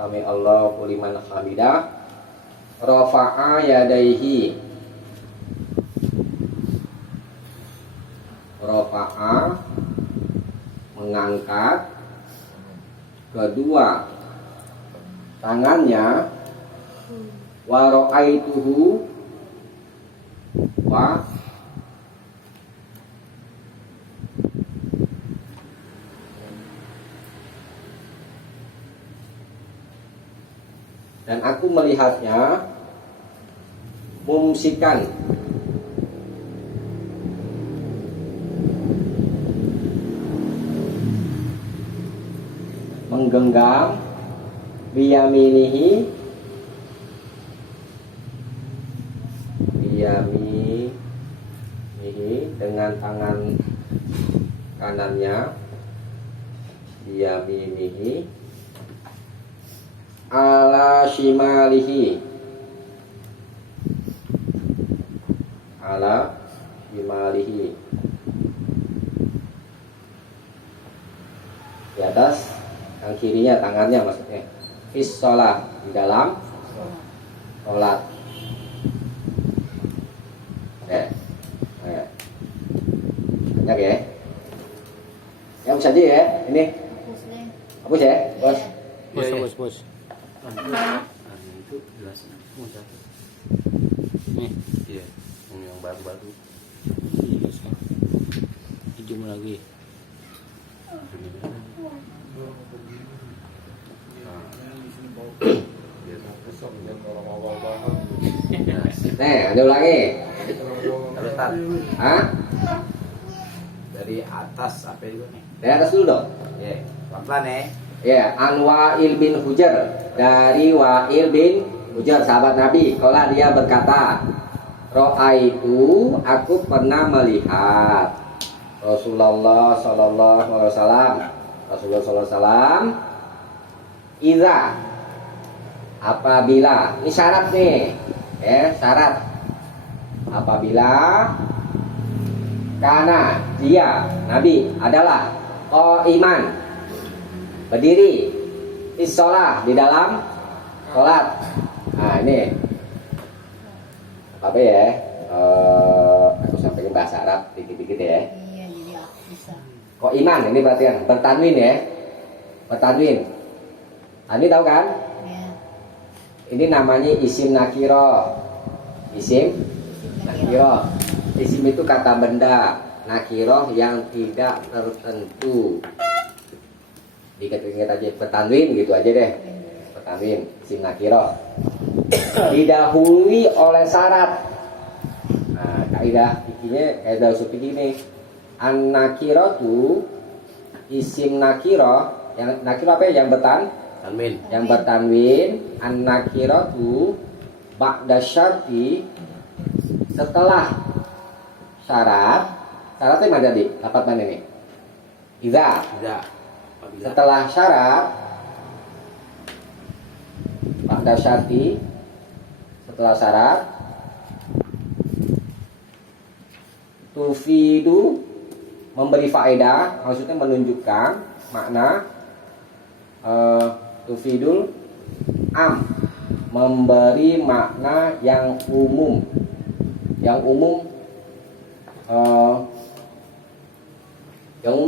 Kami Allahu liman hamidah. Rafa'a yadaihi. Rafa'a mengangkat kedua tangannya, wa ra'aituhu wa dan aku melihatnya mumsikan menggenggam biyaminihi dengan tangan kanannya, biyaminihi ala shimalihi, ala shimalihi, di atas yang kirinya tangannya, maksudnya fis sholat, di dalam sholat. Banyak ya. Yang bisa aja ya ini. Hapus ya, bos. Bos. Itu jelas. Nih, Iya, yang baru-baru. hijau lagi. Ada ulangi. Terus tar, Hah? dari atas apa itu nih? Dari atas dulu dong. Ya, pelan-pelan ya. Ya, An Wa'il bin Hujar, dari Wa'il bin Hujar sahabat Nabi. Kalau dia berkata, Ro'aitu, aku pernah melihat Rasulullah sallallahu alaihi wasallam. Rasulullah sallallahu alaihi wasallam iza, apabila, ini syarat nih, ya syarat, apabila karena dia Nabi adalah iman berdiri sholat, di dalam sholat. Nah ini apa ya, aku sampaikan bahasa Arab dikit-dikit ya. Iya, jadi bisa. Kok iman ini perhatian, bertanwin ya, bertanwin. Ini tahu kan? Ya. Ini namanya isim nakiro. Isim nakiro. Isim itu kata benda, nakiro yang tidak tertentu. Diingat-ingat aja, bertanwin gitu aja deh. Bertanwin, isim nakiro. Didahului oleh syarat. Nah, kaidah fikihnya, kaidah usul fikih ini. An nakiratu, isim nakiro, yang nakiro apa ya? Tanwin. Yang bertanwin, an nakiratu ba'da syarti, setelah syarat. Syaratnya mana tadi? Dapat mana ini? Iza. Tidak. Apabila Setelah syarat, ba'da syarti, setelah syarat, tufidu, memberi faedah, maksudnya menunjukkan makna, tufidul am, memberi makna yang umum. Yang umum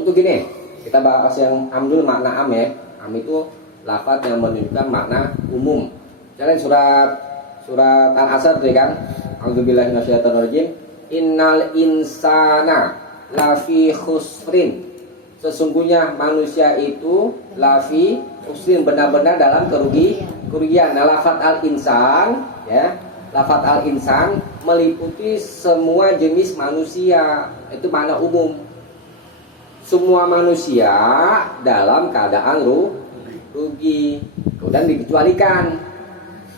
itu gini, kita bahas yang am dulu, makna am ya. Am itu lafaz yang menunjukkan makna umum. Kalian surat Al-Asr tadi kan, A'udzubillahi minasyaitonirrajim, innal insana lafi khusrin, sesungguhnya manusia itu lafi khusrin, benar-benar dalam kerugian. Nah, lafaz al-insan ya, lafaz al-insan meliputi semua jenis manusia, itu makna umum. Semua manusia dalam keadaan rugi. Kemudian dikecualikan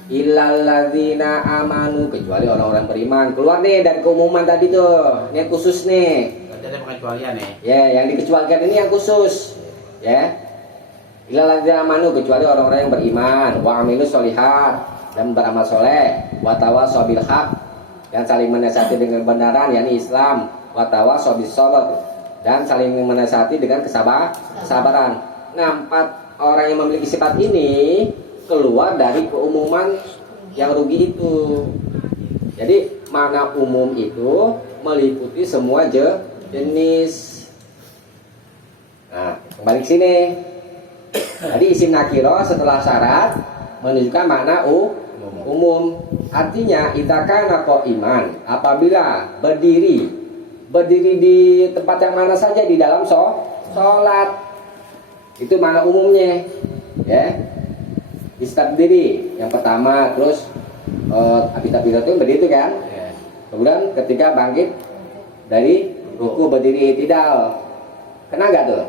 illalladzina amanu, kecuali orang-orang beriman. Keluar nih dari keumuman tadi tuh. Ini yang khusus nih. Berarti ada pengecualian ya. Ya, yang dikecualikan ini yang khusus. Ya. Illalladzina amanu, kecuali orang-orang yang beriman, wa amilus sholihat, dan beramal soleh, wa tawassaw bil haq, dan saling menasihati dengan kebenaran, yakni Islam, wa tawassaw bis sabr, dan saling menasihati dengan kesabaran. Nah, 4 orang yang memiliki sifat ini keluar dari keumuman yang rugi itu. Jadi makna umum itu meliputi semua jenis. Nah, kembali ke sini. Tadi isim nakiro setelah syarat menunjukkan makna umum. Artinya itakana iman, apabila berdiri di tempat yang mana saja di dalam sholat, itu makna umumnya. Ya, istadiri yang pertama, terus abita itu berdiri kan. Kemudian ketika bangkit dari ruku berdiri itidal, kena nggak tuh?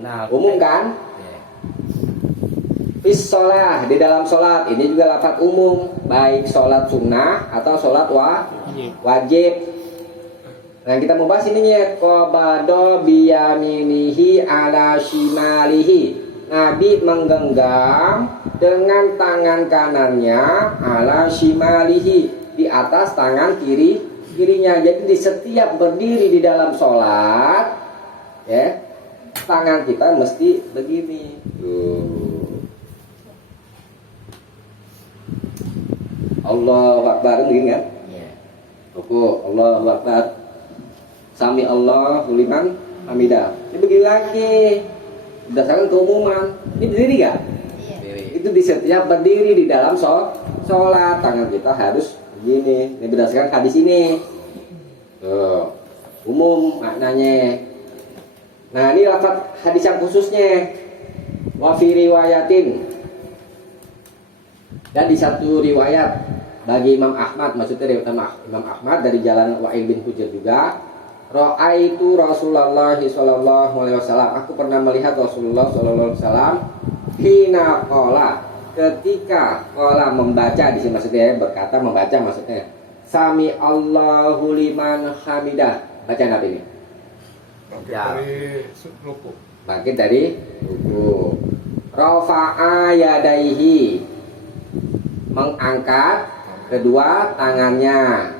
Nah, Umum kan? Fis sholah, di dalam sholat, ini juga lafaz umum, baik sholat sunnah atau sholat wajib. Nah, kita mau bahas ininya, qabado biyaminihi ala shimalihi. Nabi menggenggam dengan tangan kanannya ala shimalihi, di atas tangan kirinya. Jadi di setiap berdiri di dalam sholat, ya, tangan kita mesti begini. Allahu Akbar, begini kan? Ruku, Allahu Akbar, sami Allahu liman hamidah. Ini begini lagi, berdasarkan keumuman. Ini berdiri gak? Itu di setiap berdiri di dalam sholat, tangan kita harus begini. Ini berdasarkan hadis ini. Tuh, umum maknanya. Nah, ini lafaz hadis yang khususnya. Wa fi riwayatin, dan di satu riwayat bagi Imam Ahmad, maksudnya riwayat Imam Ahmad dari jalan Wa'il bin Hujr juga, ra'aitu Rasulullah sallallahu alaihi wasallam, aku pernah melihat Rasulullah sallallahu alaihi wasallam hina qala, ketika qala membaca, di sini maksudnya berkata, membaca maksudnya sami Allahu liman hamidah. Bacaan apa ini? Bangkit dari ruku. Bangkit dari ruku. Rafa'a yadaihi, mengangkat kedua tangannya.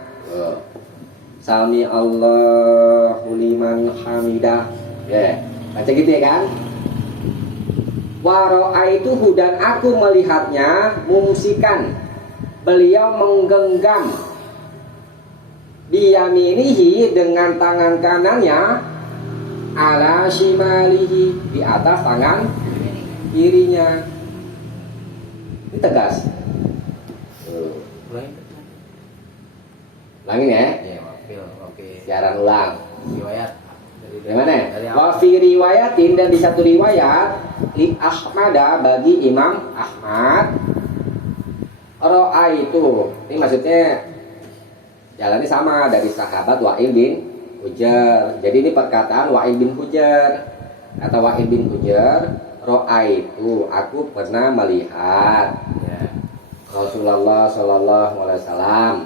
Sami Allahu liman hamidah. Ya, baca gitu ya kan? Wa ra'aituhu, dan aku melihatnya mumsikan, beliau menggenggam biyaminihi, dengan tangan kanannya ala shimalihi, di atas tangan kirinya. Ini tegas. Ulangin ya. Iya, oke. Siaran ulang. Riwayat Dari mana? Dari Wa fi riwayatin, dan di satu riwayat li Ahmada, bagi Imam Ahmad, ro'a itu, ini maksudnya jalannya sama dari sahabat Wa'il bin Hujr. Jadi ini perkataan Wa'il bin Hujr. Kata Wa'il bin Hujr, ro'a itu, aku pernah melihat Rasulullah sallallahu alaihi wasallam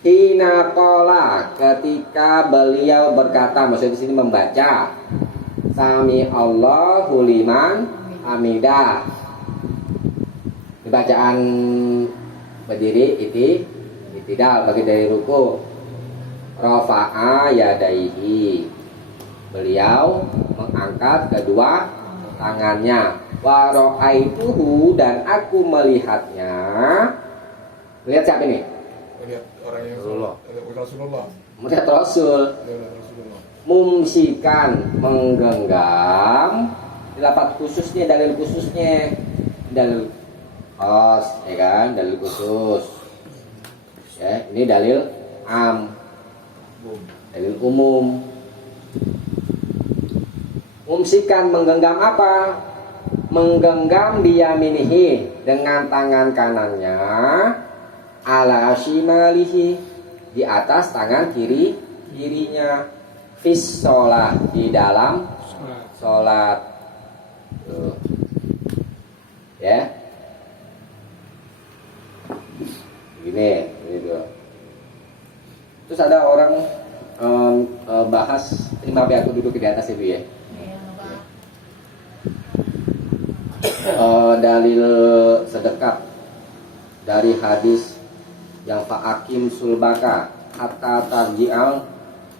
hina qala, ketika beliau berkata, maksudnya di sini membaca sami Allahu liman hamidah. Di bacaan berdiri itidal, bagi dari ruku. Rafa'a yadaihi, beliau mengangkat kedua tangannya. Wa ra'aituhu, dan aku melihatnya. Lihat siapa ini? Lihat orang yang Rasulullah. Melihat Rasul. Rasulullah. Mumsikan, menggenggam. Lafaz khususnya, dalil khususnya, dalil khas, ya kan, dalil khusus. Ya, ini dalil am, dalil umum. Mumsikan, menggenggam apa? Menggenggam biyaminihi, dengan tangan kanannya, ala shimalihi, di atas tangan kirinya, fis sholah, di dalam sholat. Tuh. Ya. Gini, gitu. Terus ada orang bahas, ini maaf ya aku duduk di atas itu ya. Dalil sedekah dari hadis yang fa'akim sulbaka hatta tarji'al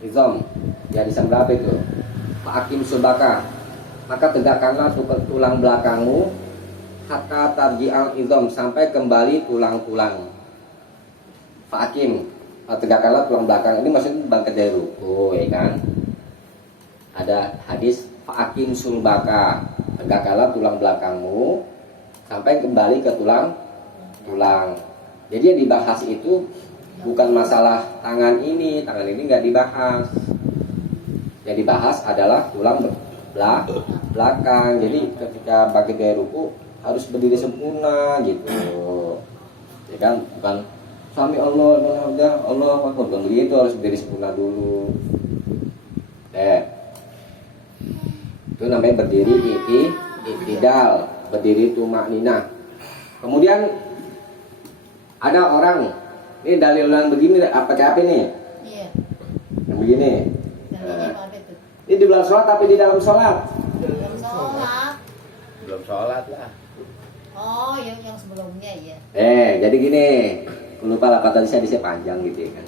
izam, ya di berapa itu? Fa'akim sulbaka, maka tegakkanlah tulang belakangmu hatta tarji'al izam, sampai kembali tulang-tulang. Fa'akim, tegakkanlah tulang belakang, ini maksudnya bangkit dari ruku, ya kan? Ada hadis fa'akim sulbaka, tegakkanlah tulang belakangmu sampai kembali ke tulang. Jadi yang dibahas itu bukan masalah tangan ini nggak dibahas. Yang dibahas adalah tulang belakang. Jadi ketika bangkit dari ruku harus berdiri sempurna gitu, ya kan? Bukan sami Allah Akbar, bukan begitu, harus berdiri sempurna dulu. Itu namanya berdiri i'tidal, berdiri tumakninah. Kemudian ada orang, ini dalilan begini, pakai apa nih? Iya. Yang begini. Dalilnya apa itu? Ini di luar sholat tapi di dalam sholat. Belum sholat. Belum sholat lah. Oh, yang sebelumnya ya. Jadi gini, aku lupa lah tadi saya panjang gitu ya kan.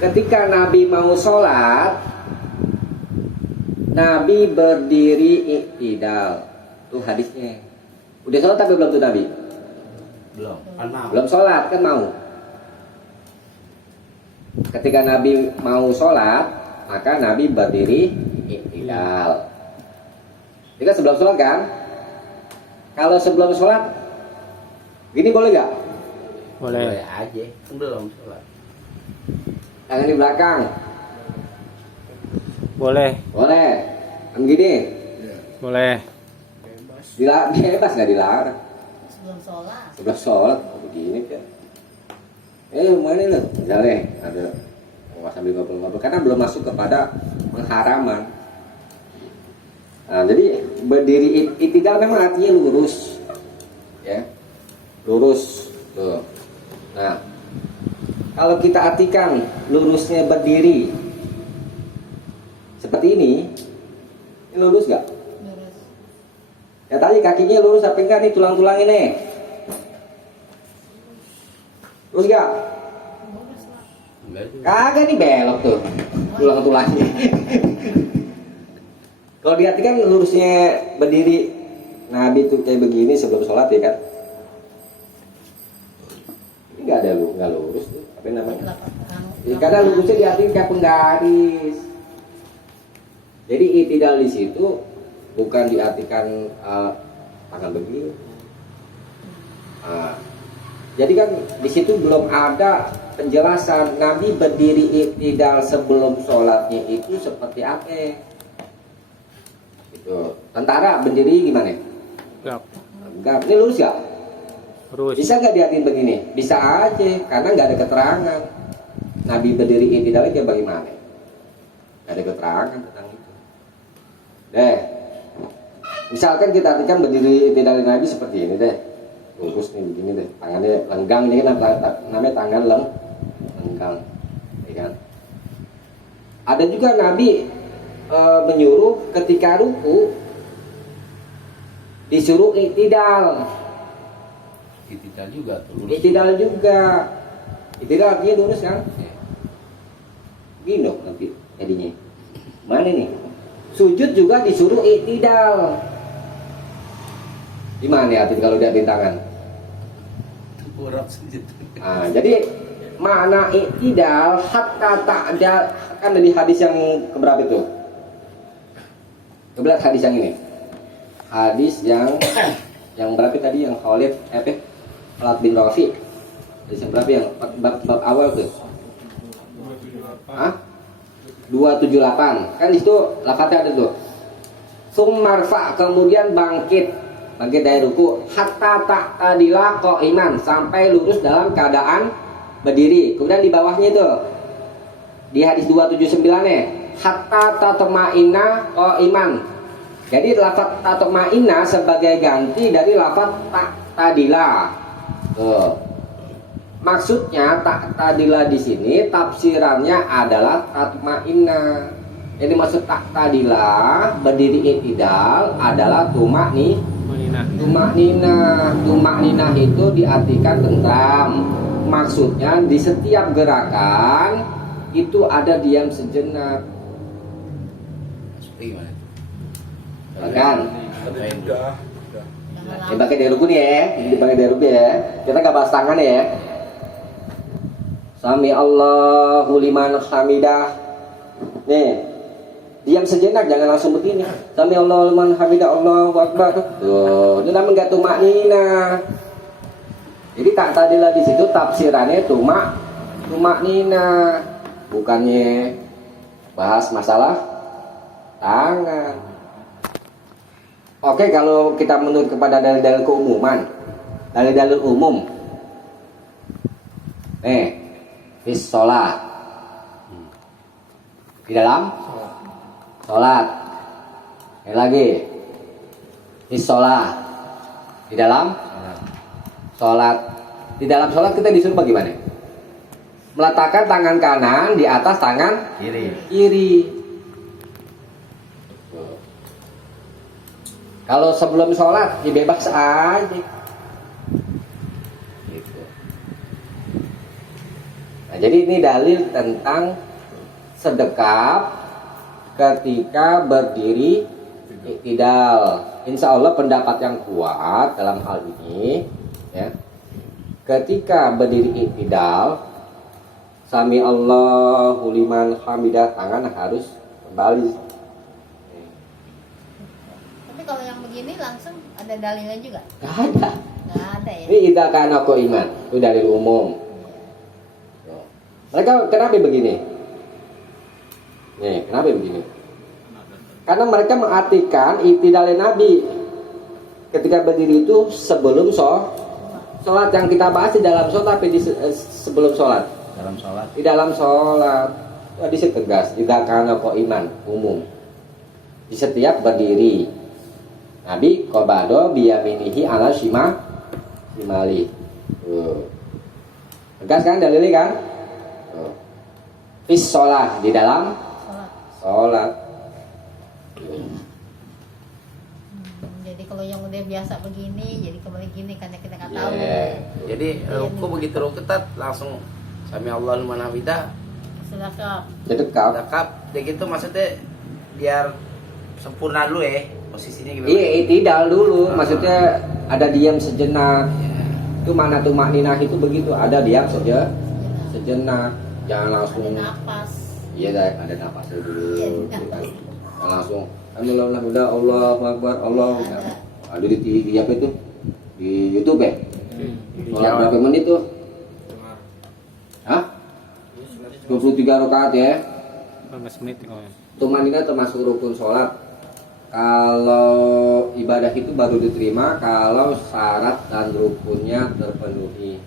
Ketika Nabi mau sholat, Nabi berdiri i'tidal. Tuh hadisnya. Udah sholat tapi belum tuh Nabi? Belum. Kan mau. Belum sholat kan mau. Ketika Nabi mau sholat, maka Nabi berdiri i'tidal. Ini kan sebelum sholat kan? Kalau sebelum sholat, gini boleh nggak? Boleh. aja. Kan belum sholat. Tangan di belakang, Boleh. boleh. Kan gini, Boleh. bebas nggak dilarang. Sebelum sholat. Sebelum sholat, begini kan? Mana lu? Misalnya ada sambil ngobrol-ngobrol, karena belum masuk kepada pengharaman. Nah, jadi berdiri i'tidal memang artinya lurus, ya, lurus. Tuh. Nah, kalau kita artikan lurusnya berdiri seperti ini lurus nggak? Lurus. Ya tadi kakinya lurus apa enggak nih, tulang-tulang ini? Lurus nggak? Lurus lah. Enggak juga. Kagak nih, belok tuh tulang-tulangnya. Kalau diartikan lurusnya berdiri Nabi tuh kayak begini sebelum sholat ya kan? Ini nggak ada nggak lurus tuh. Apa namanya? Ya, karena lurusnya diartikan kayak penggaris. Jadi i'tidal di situ bukan diartikan tangan begini. Jadi kan di situ belum ada penjelasan Nabi berdiri i'tidal sebelum sholatnya itu seperti apa. Itu tentara berdiri gimana? Enggak, ini lurus gak? Terus. Bisa nggak diartikan begini? Bisa aja, karena nggak ada keterangan. Nabi berdiri i'tidal itu bagaimana? Nggak ada keterangan tentang itu. Misalkan kita artikan berdiri i'tidal Nabi seperti ini deh. Lurus nih begini deh, tangannya lenggang, ini kan namanya tangan lenggang, ya kan? Ada juga Nabi menyuruh ketika ruku disuruh i'tidal. I'tidal juga tuh. Lurus. I'tidal juga. I'tidal artinya lurus kan? Ya. Gini dong nanti jadinya. Mana nih? Sujud juga disuruh i'tidal. Gimana ya arti kalau diatin tangan? Kurang sujud. Nah, jadi makna i'tidal hatta ta'dal kan dari hadis yang keberapa itu? Coba lihat hadis yang ini. Hadis yang berapa tadi yang Khalid Khalid bin Rafi. Hadis yang berapa yang bab awal tuh? 278. Kan di situ lafadznya ada tuh. Summarfa, kemudian bangkit dari ruku hatta ta'tadila qa'iman, sampai lurus dalam keadaan berdiri. Kemudian di bawahnya itu di hadis 279 hatta tatma'inna qa'iman, Jadi lafaz tatma'inna sebagai ganti dari lafaz tadila. Maksudnya tadila di sini tafsirannya adalah tatma'inna. Jadi maksud tadila berdiri i'tidal adalah Manina. Tumakninah itu diartikan tentram. Maksudnya di setiap gerakan itu ada diam sejenak. Seperti gimana? Kan? Udah. Ini pakai dari rukun ya, dipakai dari rukun ya. Kita nggak bahas tangan ya. Sami Allahu liman hamidah. Nih, diam sejenak, jangan langsung begini. Sami Allahu liman hamidah, Allahu akbar. Tuh, itu namanya nggak tumaknina. Jadi tak tadilah di situ tafsirannya tumaknina, bukannya bahas masalah tangan. Oke, kalau kita menurut kepada dalil-dalil keumuman, dalil-dalil umum, fis sholat, di dalam sholat, lagi, fis sholat, di dalam sholat, kita disuruh bagaimana? Meletakkan tangan kanan di atas tangan kiri. Kalau sebelum sholat, ya bebas aja. Gitu. Nah, jadi ini dalil tentang sedekap ketika berdiri i'tidal. Insya Allah pendapat yang kuat dalam hal ini, ya. Ketika berdiri i'tidal, sami Allahu liman hamidah, tangan harus kembali. Kalau yang begini langsung ada dalilnya juga? Gak ada. Nggak ada ya? Ini idza kana iman, itu dalil umum. Mereka kenapa begini? Nih, kenapa begini? Karena mereka mengartikan i'tidal Nabi ketika berdiri itu sebelum sholat, yang kita bahas di dalam sholat, tapi sebelum sholat. Dalam sholat. Di dalam sholat. Di situ tegas, idza kana iman umum. Di setiap berdiri. Nabi qobado biyaminihi ala shimali. Tegas kan dalilnya kan? Fis sholat, di dalam sholat. Jadi kalau yang udah biasa begini, jadi kembali gini karena kita nggak tahu. Jadi ruku begitu ruku ketat langsung sami Allahu liman hamidah. Sedekap. Sedekap. Dekap, begitu maksudnya biar sempurna dulu ya posisinya gimana? Iya, i'tidal dulu. Maksudnya ada diam sejenak. Itu mana tuh makninah itu begitu, ada diam saja sejenak. Jangan langsung. Ada napas. Iya, ada napas dulu. Iya, Gitu kan. Jangan langsung. Alhamdulillah, Allahu Akbar, Allah. Ada di apa itu? Di YouTube ya? Sholat berapa menit tuh? Hah? 23 rakaat ya. 15 menit kalau Tumanina termasuk rukun sholat. Kalau ibadah itu baru diterima kalau syarat dan rukunnya terpenuhi.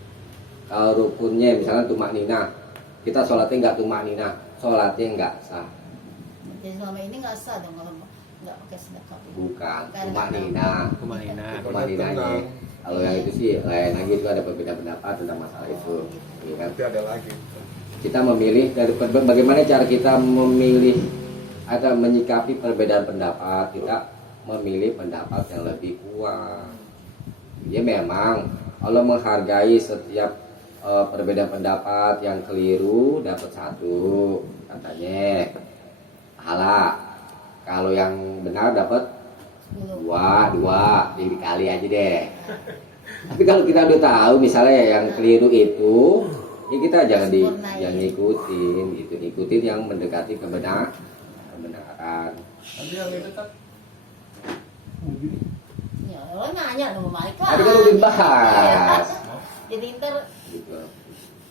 Kalau rukunnya misalnya tumanina, kita sholatnya nggak tumanina, sholatnya nggak sah. Jadi selama ini nggak sah dong kalau nggak pakai sedekap. Bukan Karena tumaninanya. Kalau yang itu sih lain lagi, itu ada perbedaan pendapat tentang masalah itu. Ya kan? Nanti ada lagi. Kita memilih dari bagaimana cara kita memilih atau menyikapi perbedaan pendapat. Kita memilih pendapat yang lebih kuat. Ya memang Allah menghargai setiap perbedaan pendapat. Yang keliru dapat 1 katanya pahala, kalau yang benar dapat 2 dikali aja deh. Tapi kalau kita udah tahu misalnya yang keliru itu, ya kita jangan ngikutin gitu, ikutin yang mendekati kebenaran. Nanti yang itu kan Ya, lo nanya dong Malik lah. Tadi kan udah dibahas. Jadi ntar Gitu.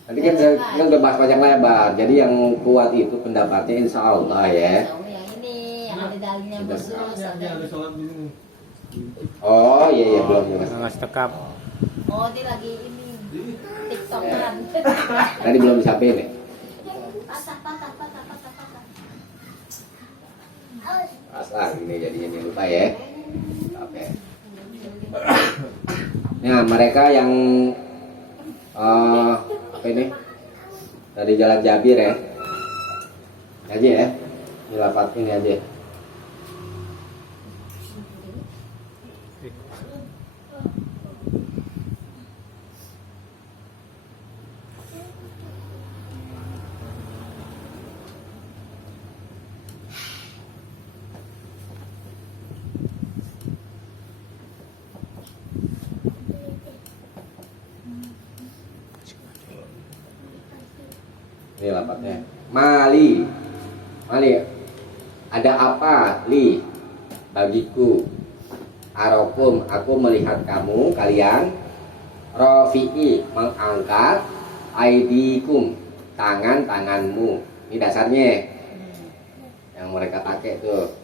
Tadi kan kita udah bahas panjang lebar. Jadi yang kuat itu pendapatnya insya Allah ya. yang ini yang ada dalilnya khusus. ada sholat di sini. Oh iya belum. nggak sedekap. Oh dia lagi ini TikTokan. Tadi belum disampaikan ya. Patah. jelas lah ini jadinya ini lupa ya. Oke. Nah mereka yang apa ini dari Jalan Jabir ya, aja ya, ini lafaz ini aja. Ini lafaznya. Mali. Ada apa li bagiku? Arokum, aku melihat kamu kalian. Rofi'i, mengangkat. Aidikum, tangan-tanganmu. Ini dasarnya yang mereka pakai tuh.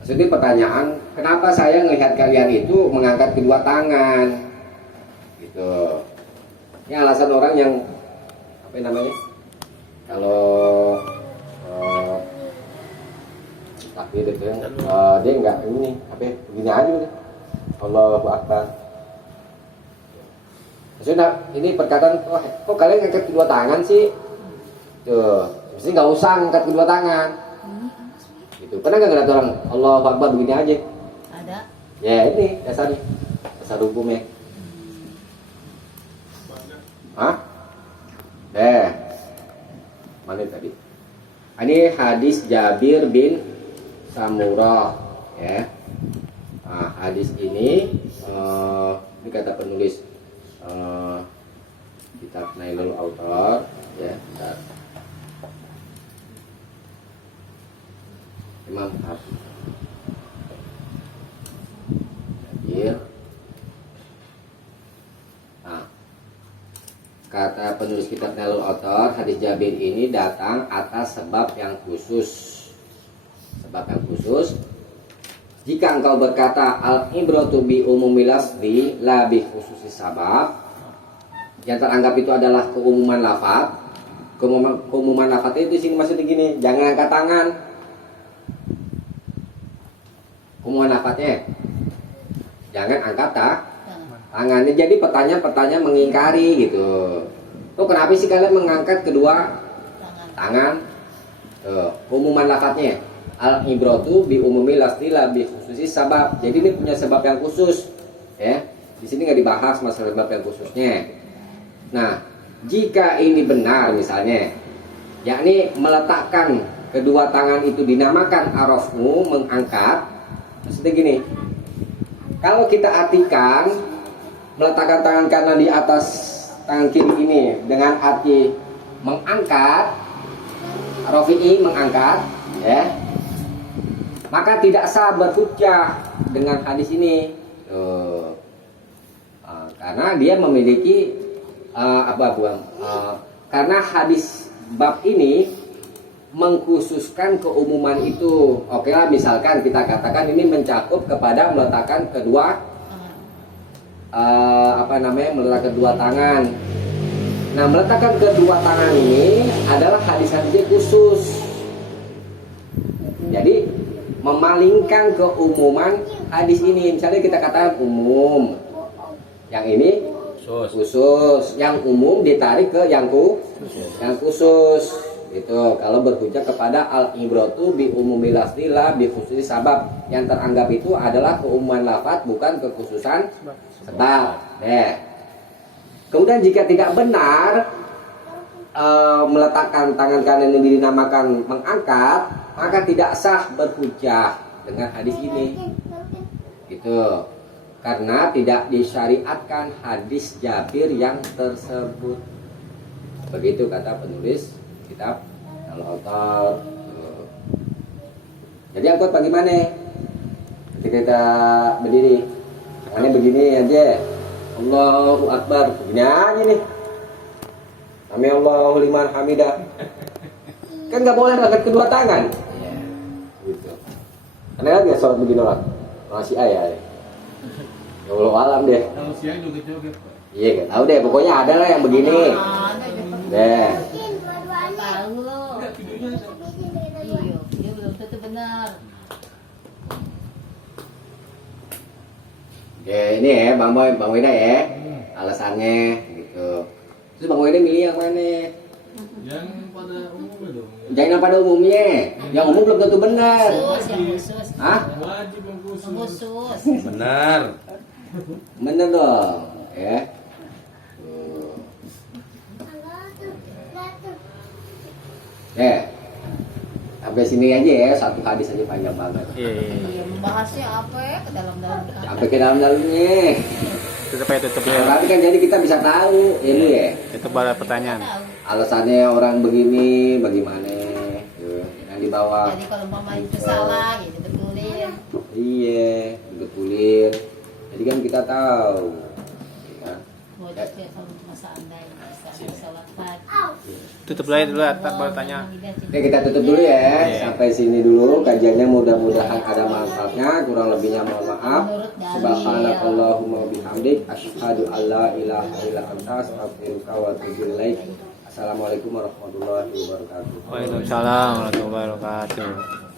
Maksudnya pertanyaan, kenapa saya melihat kalian itu mengangkat kedua tangan? Gitu. Ini alasan orang yang apa namanya? Kalau takbir itu dia enggak ini apa begini aja udah. Allahu Akbar. Maksudnya ini perkataan kok kalian ngangkat kedua tangan sih? Tuh, mesti nggak usah ngangkat kedua tangan. Gitu. Pernah nggak ngeliat orang Allahu Akbar begini aja? Ada. Ya ini dasarnya, dasar hukumnya. Hah? Mana tadi? Ini hadis Jabir bin Samurah ya. Nah, hadis ini kata penulis kitab Nailul Autar ya. Bentar. Imam Hafiz Jabir. Nah, kata penulis kitab Nailul Autar, hadis Jabir ini datang atas sebab yang khusus. Sebab yang khusus. Jika engkau berkata al-ibratu bi umumil lafzi la bi khususi sabab, yang teranggap itu adalah keumuman lafaz. Keumuman lafaz itu sini maksudnya gini, jangan angkat tangan. Keumuman lafaznya jangan angkat tangannya. Jadi pertanyaan mengingkari gitu. Kok kenapa sih kalian mengangkat kedua tangan? Umuman lafaznya al-ibratu bi umumil lafzi la bi khususi sabab. Jadi ini punya sebab yang khusus ya. Di sini nggak dibahas masalah sebab yang khususnya. Nah, jika ini benar misalnya, yakni meletakkan kedua tangan itu dinamakan arafmu, mengangkat. Maksudnya gini, kalau kita artikan meletakkan tangan kanan di atas tangan kiri ini dengan arti mengangkat, rafi'i mengangkat, ya, maka tidak sah berhujjah dengan hadis ini. Karena dia memiliki karena hadis bab ini mengkhususkan keumuman itu. Oke lah, misalkan kita katakan ini mencakup kepada meletakkan kedua meletakkan kedua tangan. Nah, meletakkan kedua tangan ini adalah hadis-hadisnya khusus. Jadi memalingkan keumuman hadis ini. Misalnya kita katakan umum, yang ini khusus, yang umum ditarik ke yang khusus. Itu kalau berhujjah kepada al-ibratu bi umumil lafzi la bi khususi sabab, yang teranggap itu adalah keumuman lafaz bukan kekhususan sebab. Kemudian jika tidak benar meletakkan tangan kanan ini dinamakan mengangkat, maka tidak sah berhujjah dengan hadis ini. Gitu. Karena tidak disyariatkan hadis Jabir yang tersebut. Begitu kata penulis kitab Al-Autar. Jadi angkut bagaimana? Ketika kita berdiri, tangannya begini aja. Allahu Akbar, begini aja nih. Sami Allahu liman hamidah. Kan nggak boleh angkat kedua tangan. Gitu. Karena nggak sholat begini orang. Masih ayah. Ya Allah alam deh. Kalau siang joget-joget, Pak. Iya, nggak tahu deh. Pokoknya ada lah yang begini. Deh. Tahu lo. Iya, dia belum tentu benar benar. Oke, ini ya Bang Weda ya. Alasannya gitu. Terus Bang Weda milih yang mana? Yang pada umumnya dong. Jangan yang pada umumnya. Yang umum belum tentu benar. Khusus, yang khusus. Hah? Wajib yang khusus. Yang khusus. Benar. Bener dong, ya. Sampai sini aja ya, satu hadis aja panjang banget. Iya, iya. Iya, membahasnya apa ya ke dalam-dalam. Sampai ke dalam-dalamnya. Tutup aja, tutup ya. Tapi kan jadi kita bisa tahu ini ya. Itu pada pertanyaan. Tahu. Alasannya orang begini, bagaimana, gitu. Yang di bawah. Jadi kalau mama itu salah, gitu betulin. Iya, dibetulin. Jadi kan kita tahu. Ya. Mau jadi sama masa andai, bisa sholat pagi. Tutup dulu dulu, tak boleh tanya. Oke, kita tutup dulu ya. Sampai sini dulu kajiannya, mudah-mudahan ada manfaatnya. Kurang lebihnya mohon maaf. Subhanakallahumma bihamdik asyhadu alla ilaha illa anta astaghfiruka wa atubu ilaik. Assalamualaikum warahmatullahi wabarakatuh. Waalaikumsalam warahmatullahi wabarakatuh.